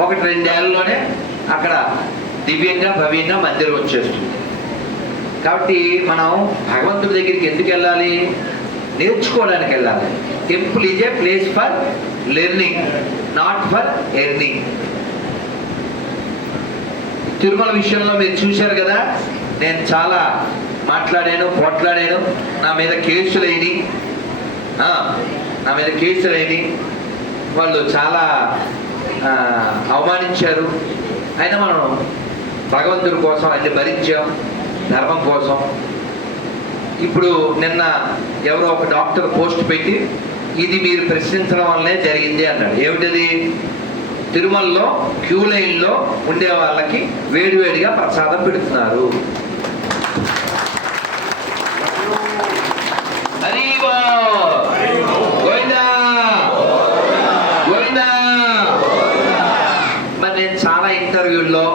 1-2 ఏళ్ళలోనే అక్కడ దివ్యంగా భవ్యంగా మందిరం వచ్చేస్తుంది. కాబట్టి మనం భగవంతుడి దగ్గరికి ఎందుకు వెళ్ళాలి? నేర్చుకోవడానికి వెళ్ళాలి. Temple is a place for learning, not for earning. Tirumala విషయంలో మీరు చూశారు కదా, నేను చాలా మాట్లాడాను, పోట్లాడాను. నా మీద కేసులైనవి, వాళ్ళు చాలా అవమానించారు. అయినా మనం భగవంతుడి కోసం అన్ని భరించాం, ధర్మం కోసం. ఇప్పుడు నిన్న ఎవరో ఒక డాక్టర్ పోస్ట్ పెట్టి ఇది మీరు ప్రశ్నించడం వల్లనే జరిగింది అన్నాడు. ఏమిటది? తిరుమలలో క్యూ లైన్లో ఉండే వాళ్ళకి వేడివేడిగా ప్రసాదం పెడుతున్నారు. మరి నేను చాలా ఇంటర్వ్యూల్లో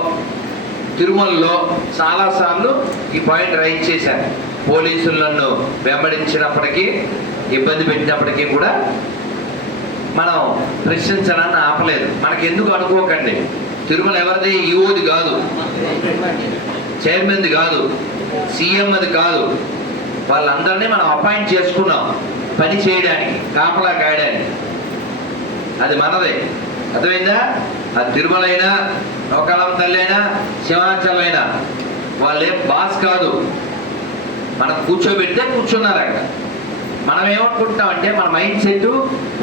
తిరుమలలో చాలాసార్లు ఈ పాయింట్ రైజ్ చేశాను. పోలీసులు నన్ను వెంబడించినప్పటికీ, ఇబ్బంది పెట్టినప్పటికీ కూడా మనం ప్రశ్నించడాన్ని ఆపలేదు. మనకి ఎందుకు అనుకోకండి, తిరుమల ఎవరిది? ఈఓది కాదు, చైర్మన్ది కాదు, సీఎంది కాదు. వాళ్ళందరినీ మనం అపాయింట్ చేసుకున్నాం పని చేయడానికి, కాపలా కాయడానికి. అది మనదే. అర్థమైందా? అది తిరుమల అయినా, నౌకాలం తల్లి అయినా, సింహాచలం అయినా వాళ్ళే బాస్ కాదు. మనం కూర్చోబెడితే కూర్చున్నారు అక్కడ. మనం ఏమనుకుంటామంటే మన మైండ్ సెట్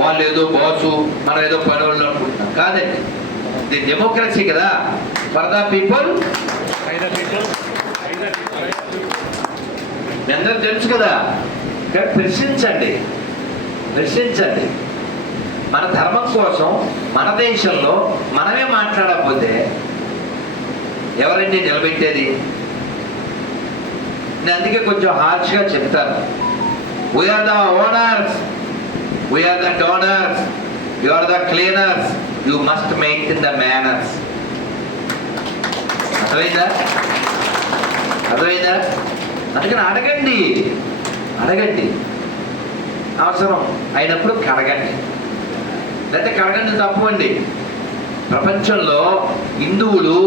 వాళ్ళు ఏదో బాసు, మనం ఏదో పని వాళ్ళు అనుకుంటున్నాం. కాదండి, ఇది డెమోక్రసీ కదా. ఫర్ ద పీపుల్, మీ అందరూ తెలుసు కదా. ప్రశ్నించండి. మన ధర్మం కోసం మన దేశంలో మనమే మాట్లాడకపోతే ఎవరండి నిలబెట్టేది? నేను అందుకే కొంచెం హార్ష్గా చెప్తాను. We are the owners, we are the donors, you are the cleaners, you must maintain the manners. అర్థమైందా? అందుకని అడగండి, అవసరం అయినప్పుడు కడగండి. లేకపోతే కడగండి తప్పు అండి. ప్రపంచంలో హిందువులు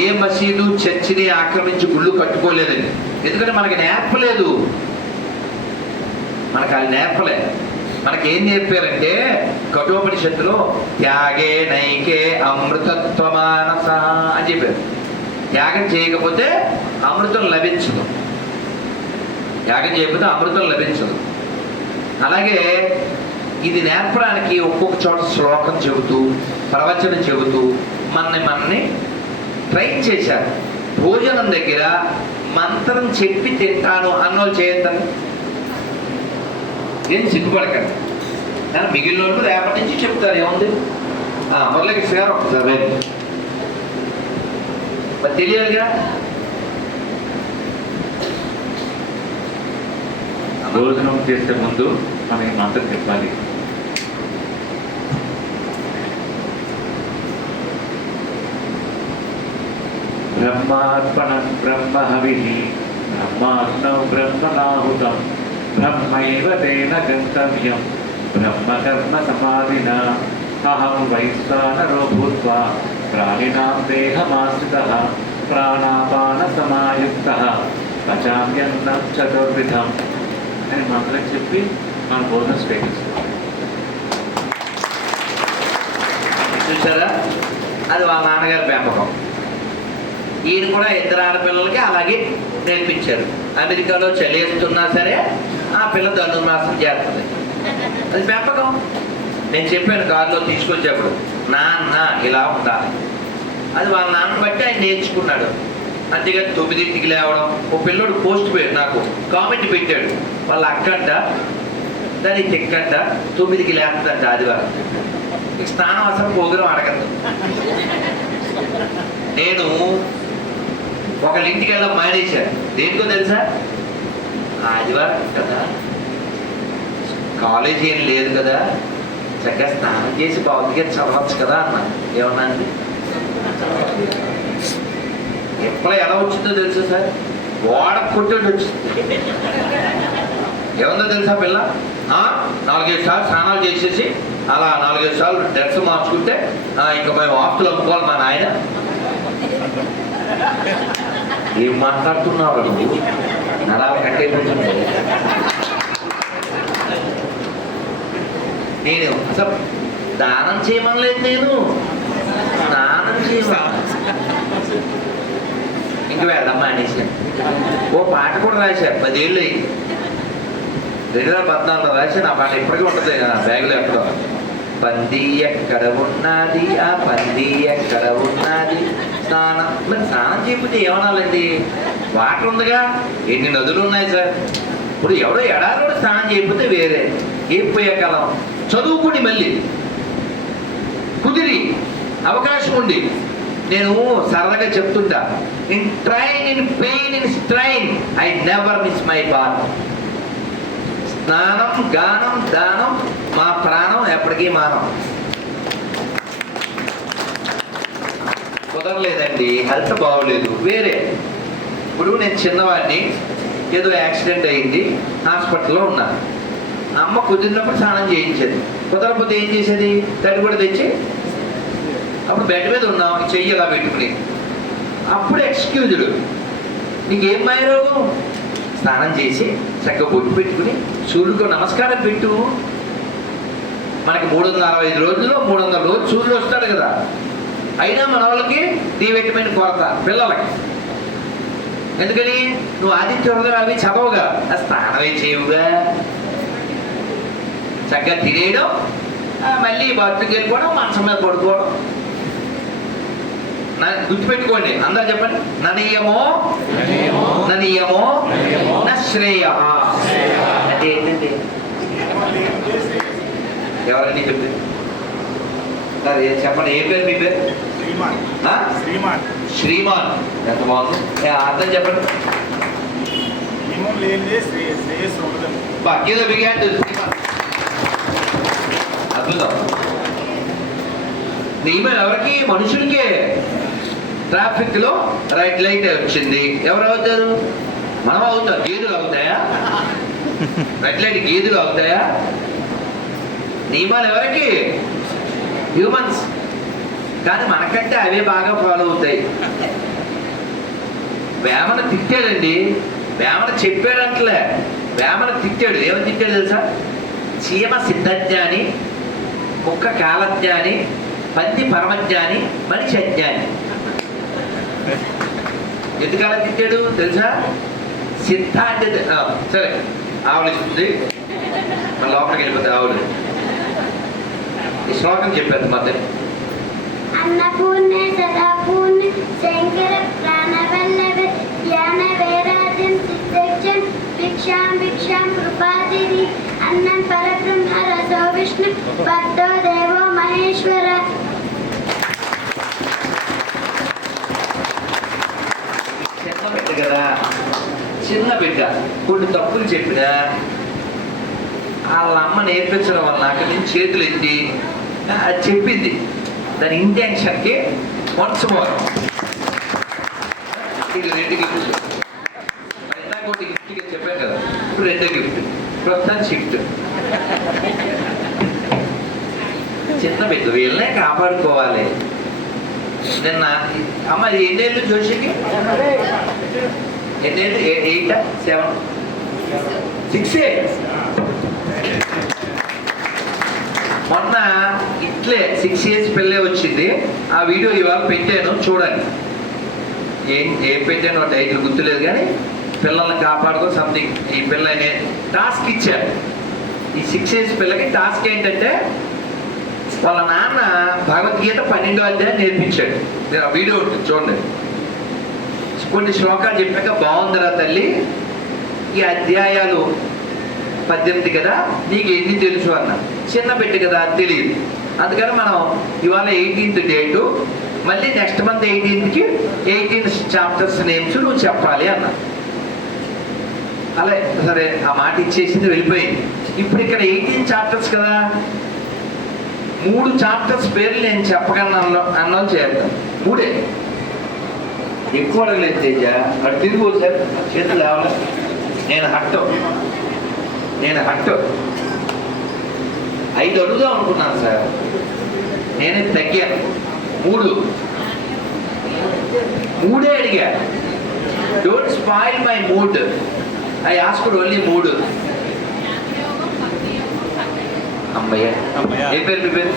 ఏ మసీదు, చర్చిని ఆక్రమించి గుళ్ళు కట్టుకోలేదండి. ఎందుకంటే మనకి నేర్పలేదు. మనకి ఏం నేర్పారంటే కఠోపనిషత్తులో త్యాగే నైకే అమృతత్వమానస అని చెప్పారు. త్యాగం చేయకపోతే అమృతం లభించదు. అలాగే ఇది నేర్పడానికి ఒక్కొక్క చోట శ్లోకం చెబుతూ, ప్రవచనం చెబుతూ మనని ట్రైన్ చేశారు. భోజనం దగ్గర మంత్రం చెప్పి తింటాను అన్నోళ్ళు చేయొద్దని ఏం సిగ్గుపడకండి. కానీ మిగిలిన వాళ్ళు రేపటి నుంచి చెప్తారు. ఏముంది? మురళీకృష్ణ గారు ఒకసారి మరి తెలియాలిగా. భోజనం చేసే ముందు మనకి మంత్రం చెప్పాలి. బ్రహ్మార్పణ బ్రహ్మ హవిః బ్రహ్మాగ్నౌ బ్రహ్మణాహుతం బ్రహ్మైవ తేన గంతవ్యం బ్రహ్మకర్మ సమాధినా అహం వైశ్వానరో భూత్వా ప్రాణినాం దేహమాశ్రితః ప్రాణాపాన సమాయుక్తః పచామ్యన్నం చతుర్విధం అని మంత్రం చెప్పి మన భోజనం స్వీకరిస్తాం. చూసారా? అది వాళ్ళ నాన్నగారి పెంపకం. ఈయన కూడా ఇద్దరు ఆడపిల్లలకి అలాగే నేర్పించారు. అమెరికాలో చలేస్తున్నా సరే ఆ పిల్ల ధనుర్మాసం చేస్తుంది. అది పెంపకం. నేను చెప్పాను కారులో తీసుకొచ్చేప్పుడు, నాన్న ఇలా ఉండాలి. అది వాళ్ళ నాన్న బట్టి ఆయన నేర్చుకున్నాడు. అంతేగా 9ంటికి లేవడం. ఓ పిల్లోడు పోస్ట్ పోయాడు, నాకు కామెంట్ పెట్టాడు. వాళ్ళ అక్కంట దాని తిక్కంట 9కి లేస్తుందంట ఆదివారం. స్నానం అసలు ప్రోగ్రాం అడగదు. నేను ఒకళ్ళ ఇంటికి వెళ్ళడం మానేశాను. దేనికో తెలుసా? ఆదివారం కదా, కాలేజీ ఏం లేదు కదా, చక్కగా స్నానం చేసి భౌతిక చదవచ్చు కదా అన్నాను. ఏమన్నా అండి? ఎప్పుడు ఎలా వచ్చిందో తెలుసా సార్? ఓడ కొట్టేటి వచ్చింది. ఏముందో తెలుసా పిల్ల? 4-5 సార్లు స్నానాలు చేసేసి అలా 4-5 సార్లు డ్రెస్ మార్చుకుంటే ఇంకా మేము ఆస్తులు అమ్ముకోవాలి మా నాయన. ఏం మాట్లాడుతున్నావు నువ్వు? నరాలు కట్టేపోతుంది. నేను అసలు దానం చేయమనలేదు, నేను స్నానం చేయమని. ఇంక వెళ్ళమ్మా అనేసి ఓ పాట కూడా రాశారు 10 ఏళ్ళు అయ్యి. 2014లో రాశాను ఆ పాట. ఇప్పటికీ ఉంటుంది కదా బ్యాగులో ఎక్కడో. పంది ఎక్కడ ఉన్నది, ఆ పంది ఎక్కడ ఉన్నది, స్నానం. మరి స్నానం చేయకపోతే ఏమనాలండి? వాటర్ ఉందిగా, ఎన్ని నదులు ఉన్నాయి సార్. ఇప్పుడు ఎవడో ఎడారోడు స్నానం చేయకపోతే వేరే ఏం పోయే కాలం. చదువుకుని మళ్ళీ కుదిరి అవకాశం ఉండి నేను సరదాగా చెప్తుంటా, in train in pain in strain I never miss my bath. స్నానం గానం దానం మా ప్రాణం ఎప్పటికీ మానం. కుదరలేదండి, హెల్త్ బాగోలేదు వేరే. ఇప్పుడు నేను చిన్నవాడిని, ఏదో యాక్సిడెంట్ అయింది, హాస్పిటల్లో ఉన్నాను. అమ్మ కుదిరినప్పుడు స్నానం చేయించేది, కుదరకపోతే ఏం చేసేది? తడి కూడా తెచ్చి అప్పుడు బెడ్ మీద ఉన్నాం, చెయ్యి ఇలా పెట్టుకుని. అప్పుడు ఎక్స్క్యూజ్డ్, నీకేం మాయరోగం? స్నానం చేసి చక్కగా బొట్టు పెట్టుకుని సూర్యుడికి నమస్కారం పెట్టు. మనకి 365 రోజుల్లో 300 రోజులు సూర్యుడు వస్తాడు కదా. అయినా మన వాళ్ళకి డి విటమిన్ కొరత పిల్లలకి. ఎందుకని? నువ్వు ఆదిత్య హృదయం అవి చదవగా, స్నానమే చేయవుగా. చక్కగా తినేయడం, మళ్ళీ బాత్రూమ్కి వెళ్ళిపోవడం, మంచం మీద పడుకోవడం. గుర్తుపెట్టుకోండి, అందరు చెప్పండి. ననియమో ననియమో శ్రేయ అంటే ఏంటండి? ఎవరండి చెప్తే సరే చెప్పండి. ఏ పేరు మీ పేరు? శ్రీమాన్. ఎంత బాగుంది, అర్థం చెప్పండి. ఏదో బిగాడు శ్రీమాన్. అద్భుతం. నియమం ఎవరికి? మనుషులకే. ట్రాఫిక్ లో రైట్ లైట్ వచ్చింది, ఎవరు అవుతారు? మనం అవుతాం. గేదెలు అవుతాయా? రెడ్ లైట్ గేదెలు అవుతాయా? నియమాలు ఎవరికి? హ్యూమన్స్. కానీ మనకంటే అవే బాగా ఫాలో అవుతాయి. వేమన తిట్టాడండి, వేమన చెప్పాడంటలే, వేమన తిట్టాడు. ఏమని తిట్టాడు తెలుసా? చీమ సిద్ధజ్ఞాని, కుక్క కాలజ్ఞాని, పంది పరమజ్ఞాని, మనిషి అజ్ఞాని. ఎందుకలా తిట్టాడు తెలుసా? సిద్ధ అంటే సరే ఆవులు ఇస్తుంది, మన లోపలికి వెళ్ళిపోతే ఆవులు. ఈ శ్లోకం చెప్పారు మధ్య. అన్నపూర్ణే సదాపూర్ణే శంకర ప్రాణవల్లభే జ్ఞాన వైరాగ్యం సిద్ధం భిక్షాం భిక్షాం కృపాదిని అన్నం పరబ్రహ్మ రసో విష్ణు భక్తో దేవో మహేశ్వర. చిన్న బిడ్డ కదా, చిన్న బిడ్డ కొన్ని తప్పులు చెప్పినా వాళ్ళ అమ్మ నేర్పించడం వల్ల అక్కడి నుంచి చేతులు ఎత్తి అది చెప్పింది. దాని ఇంటెన్షన్కి వన్స్ మోర్ ఇది 2 గిఫ్ట్స్. ఇందాక ఒకటి గిఫ్ట్కి చెప్పాను కదా, ఇప్పుడు 2 గిఫ్ట్. ప్రస్తుతానికి షిఫ్ట్. చిన్న బిడ్డ, వీళ్ళనే కాపాడుకోవాలి. నిన్న అమ్మ ఎన్నేళ్ళు జోషికి? ఎన్నేళ్ళు? 8, 7, 6. మొన్న ఇట్లే 6 years పిల్లే వచ్చింది. ఆ వీడియో ఇవాళ పెట్టాను, చూడండి. ఏం పెట్టాను టైటిల్ గుర్తులేదు, కానీ పిల్లల్ని కాపాడుకో సంథింగ్. ఈ పిల్లని టాస్క్ ఇచ్చారు. ఈ 6 years పిల్లకి టాస్క్ ఏంటంటే, వాళ్ళ నాన్న భగవద్గీత 12వ అధ్యాయం నేర్పించాడు. నేను ఆ వీడియో ఉంటుంది చూడండి. కొన్ని శ్లోకాలు చెప్పాక, బాగుందిరా తల్లి, ఈ అధ్యాయాలు 18 కదా, నీకు ఎన్ని తెలుసు అన్న. చిన్న బిడ్డ కదా, తెలియదు. అందుకని మనం ఇవాళ 18th డేటు, మళ్ళీ next month 18th 18 chapters names నువ్వు చెప్పాలి అన్న. అలా సరే ఆ మాట ఇచ్చేసింది, వెళ్ళిపోయింది. ఇప్పుడు ఇక్కడ 18 చాప్టర్స్ కదా, 3 చాప్టర్స్ పేర్లు నేను చెప్పగలను అన్నది చేద్దాం. 3 ఎక్కువ అడగలేదు తేజ. అటు తిరుగు సార్, చేతులు లేవాలి. నేను హట్టు 5 అడుగుదాం అనుకున్నాను సార్, నేనే తగ్గాను. 3 అడిగా. Don't spoil my mood. I asked only mood. అమ్మయ్య, ఏ పేరు మీ పేరు?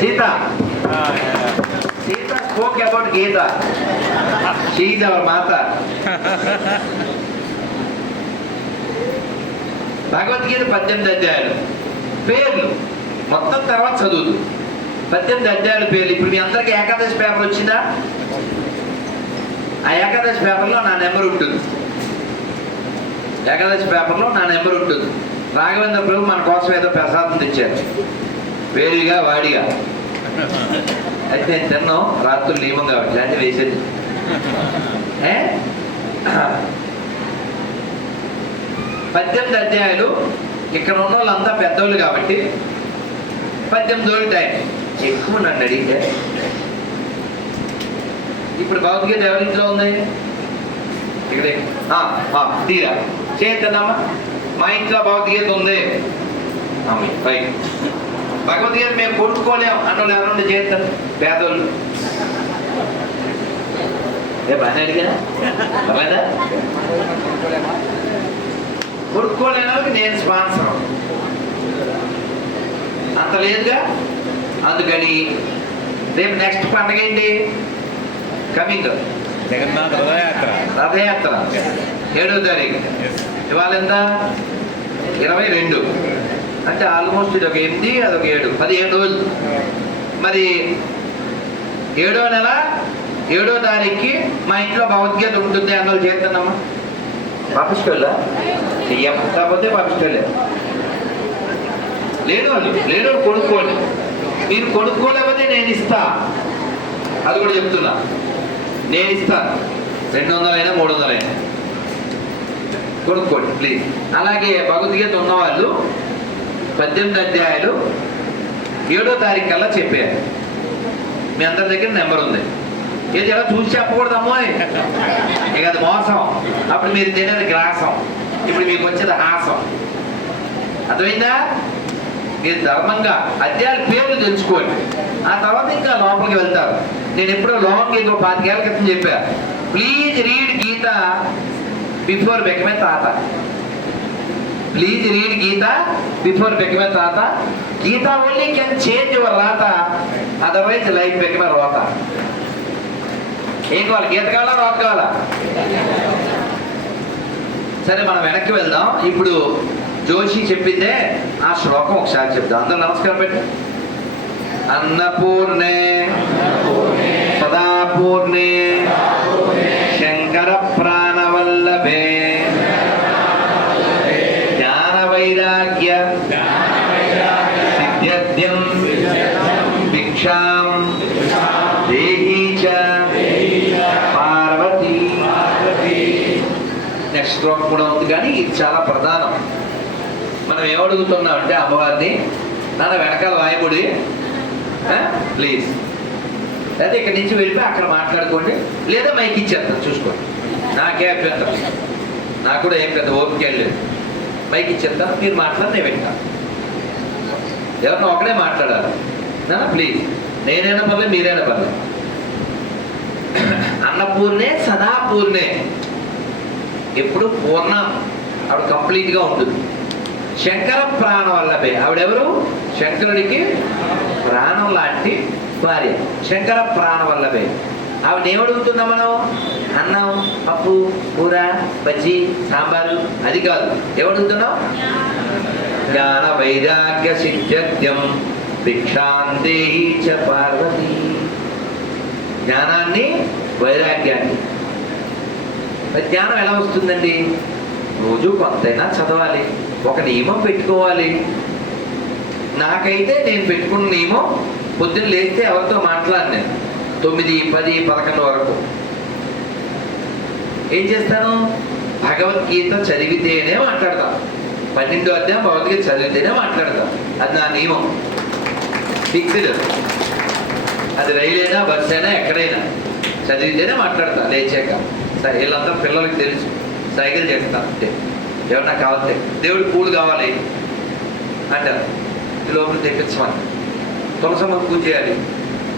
Sita. Sita spoke about Gita. She is our mata. Bhagavad Gita 18 అధ్యాయాలు పేర్లు మొత్తం తర్వాత చదువుదు. 18 అధ్యాయాల పేర్లు. ఇప్పుడు మీ అందరికి ఏకాదశి పేపర్ వచ్చిందా? ఆ ఏకాదశి పేపర్లో నా నెంబర్ ఉంటుంది. ఏకాదశి పేపర్లో నా నెంబర్ ఉంటుంది. రాఘవేంద్ర ప్రభు మన కోసం ఏదో ప్రసాదం తెచ్చారు, వేడిగా వాడిగా. అయితే నేను తిన్నాం, రాత్రులు నియమం కాబట్టి, లేకపోతే వేసేది. 18 అధ్యాయాలు. ఇక్కడ ఉన్న వాళ్ళంతా పెద్దోళ్ళు కాబట్టి 18 రోజులు టైం ఎక్కువ. నన్ను అడిగితే ఇప్పుడు భగవద్గీత ఎవరింట్లో ఉంది? ఇక్కడే తీరా చేద్దామా? మా ఇంట్లో భగవద్గీత ఉంది. రైట్. భగవద్గీత మేము కొనుక్కోలేం అన్నోళ్ళు ఎవరుండి చేస్తారు? పేదోళ్ళు. బాగా అడిగానా? అలాదా? కొనుక్కోలేని వాళ్ళకి నేను స్పాన్సర్. అంత లేదుగా. అందుకని రేపు నెక్స్ట్ పండుగ ఏంటి? కమింగ్ జగన్నాథ రథయాత్ర. రథయాత్ర 7వ తారీఖు. ఇవాళ ఎంత? 22. అంటే ఆల్మోస్ట్ ఇది ఒక 8, అదొక 7, 15 రోజులు. మరి 7వ నెల 7వ తారీఖుకి మా ఇంట్లో భగవద్గీత ఉంటుంది అన్నోళ్ళు చేస్తున్నామా? పాపిస్తోళ్ళ కాకపోతే పాపిస్తోళ్ళే. లేనోళ్ళు కొనుక్కోండి. మీరు కొనుక్కోలేకపోతే నేను ఇస్తా. అది కూడా చెప్తున్నా, నేను ఇస్తాను. 200 అయినా 300 అయినా కొనుక్కోండి ప్లీజ్. అలాగే భగవద్గీత ఉన్నవాళ్ళు 18 అధ్యాయాలు 7వ తారీఖు కల్లా చెప్పారు. మీ అందరి దగ్గర నెంబర్ ఉంది. ఏది ఎలా చూసి చెప్పకూడదమ్మో, ఇక అది మోసం. అప్పుడు మీరు తినేది గ్రాసం, ఇప్పుడు మీకు వచ్చేది హాసం. అర్థమైందా? మీరు ధర్మంగా అధ్యాయాల పేర్లు తెలుసుకోండి. ఆ తర్వాత ఇంకా లోపలికి వెళ్తారు. నేను ఎప్పుడో లాంగ్ ఇంకో 25 ఏళ్ళ క్రితం చెప్పా, please read Gita before became తాత. Please read Gita before became తాత. Gita only can change your రాత, అదర్వైజ్ లైఫ్ బెకమే రోత. ఏం కావాలి? గీత కావాలా, రోత కావాలా? సరే, మనం వెనక్కి వెళ్దాం. ఇప్పుడు జోషి చెప్పిందే ఆ శ్లోకం ఒకసారి చెప్తాం. అందరూ నమస్కారం పెట్టి. అన్నపూర్ణే సదాపూర్ణే శంకర ప్రాణవల్లభే జ్ఞాన వైరాగ్య సిద్ధ్యర్థ్యం భిక్షాం దేహీ చ పార్వతీ. నెక్స్ట్ శ్లోకం కూడా ఉంది, కానీ ఇది చాలా ప్రధానం. మనం ఏమడుగుతున్నాం అంటే అమ్మవారిని, నాన్న వెనకాల వాయిపుడి ప్లీజ్, లేదా ఇక్కడి నుంచి వెళ్ళిపోయి అక్కడ మాట్లాడుకోండి, లేదా మైక్ ఇచ్చేస్తాను చూసుకోండి. నాకే అభ్యంతరం, నాకు కూడా ఏం పెద్ద ఓపిక లేదు. మైక్ ఇచ్చేస్తాను, మీరు మాట్లాడి నేను వింటాను. ఎవరినో ఒకడే మాట్లాడాలి నాన్న ప్లీజ్. నేనైనా పర్లేదు, మీరైనా పర్లేదు. అన్నపూర్ణే సదాపూర్ణే, ఎప్పుడు పూర్ణం, ఆవిడ కంప్లీట్గా ఉంటుంది. శంకర ప్రాణవల్లభే, ఆవిడెవరు? శంకరుడికి ప్రాణం లాంటి భార్య. శంకర ప్రాణవల్లభే. ఆవిడ ఏమడుగుతున్నాం మనం? అన్నం, పప్పు, కూర, బజ్జీ, సాంబారు, అది కాదు. ఏమడుగుతున్నాం? జ్ఞాన వైరాగ్య సిద్ధ్యర్థ్యం భిక్షాం దేహీ చ పార్వతీ. జ్ఞానాన్ని, వైరాగ్యాన్ని. జ్ఞానం ఎలా వస్తుందండి? రోజు కొంతైనా చదవాలి, ఒక నియమం పెట్టుకోవాలి. నాకైతే నేను పెట్టుకున్న నియమం, పొద్దున్న లేస్తే ఎవరితో మాట్లాడి నేను 9, 10, 11 వరకు ఏం చేస్తాను? భగవద్గీత చదివితేనే మాట్లాడతాను. 12వ అధ్యాయం భగవద్గీత చదివితేనే మాట్లాడతాను. అది నా నియమం, ఫిక్స్డ్. అది రైలైనా, బస్ అయినా, ఎక్కడైనా చదివితేనే మాట్లాడతా. లేచాక సరే, వీళ్ళంతా పిల్లలకి తెలుసు, సైకిల్ చేస్తా అంటే ఏమన్నా కావాలి, దేవుడు పూలు కావాలి అంటారు, లోపల తెప్పించమని. తులసమ్మ పూజ చేయాలి,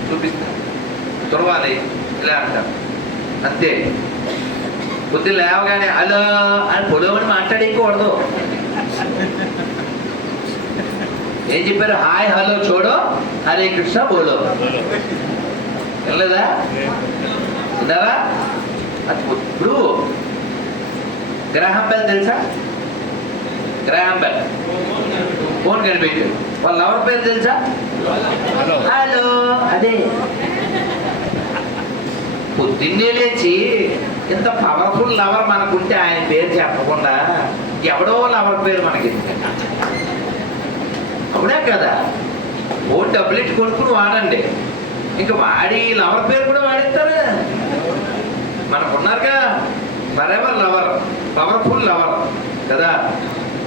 చూపిస్తా. తులవాలి, ఇలా అంటారు అంతే. పొద్దున్న లేవగానే హలో అని పొడవని మాట్లాడేయకూడదు. ఏం చెప్పారు? హాయ్ హలో చూడో హరే కృష్ణ బోలో. వెళ్ళలేదా? విన్నారా? అది ఇప్పుడు గ్రాహం బెల్ తెలుసా? గ్రాహం బెల్ ఫోన్ కనిపెట్టు. వాళ్ళ ఎవరి పేరు తెలుసా? Hello hello. అదే పొద్దున్నే లేచి ఇంత పవర్ఫుల్ లవర్ మనకుంటే ఆయన పేరు చెప్పకుండా ఎవడో లవర్ పేరు మనకి అవునా కదా? ఓ డబ్బులెట్టి కొనుక్కుని వాడండి, ఇంకా వాడి లవర్ పేరు కూడా వాడిస్తారు. మనకున్నారుగా ఫరెవర్ లవర్, పవర్ఫుల్ లవర్ కదా.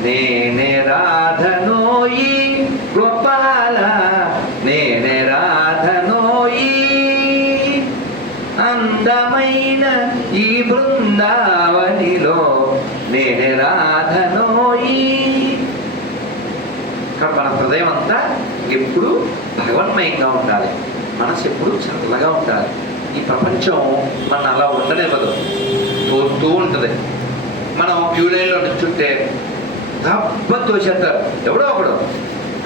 నేనే రాధనోయి గోపాల, నేనే రాధనోయి అందమైన ఈ బృందావనిలో, నేనే రాధనోయి. ఇక్కడ మన హృదయం అంతా ఎప్పుడు భగవన్మయంగా ఉండాలి, మనసు ఎప్పుడు చల్లగా ఉండాలి. ఈ ప్రపంచం మన అలా ఉండనివ్వదు, తోస్తూ ఉంటుంది. మనం క్యూ లైన్లో నిల్చుంటే దబ్బని తోసేస్తారు ఎవడో ఒకడు.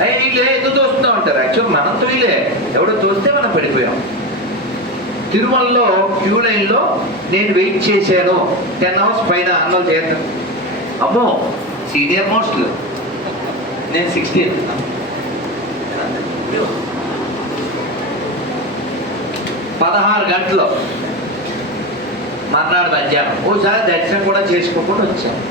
అయ్యి వీళ్ళే ఎందుకు తోస్తూ ఉంటారు. యాక్చువల్ మనం తొలిలే, ఎవడో తోస్తే మనం పడిపోయాం. తిరుమలలో క్యూ లైన్లో నేను వెయిట్ చేశాను 10 hours పైన అన్నలు చేస్తాను. అమ్మో సీనియర్ మోస్ట్లు, నేను 16. పదహారు గంటలు మర్నాడు మధ్యాహ్నం ఓసారి దర్శనం కూడా చేసుకోకుండా వచ్చాను.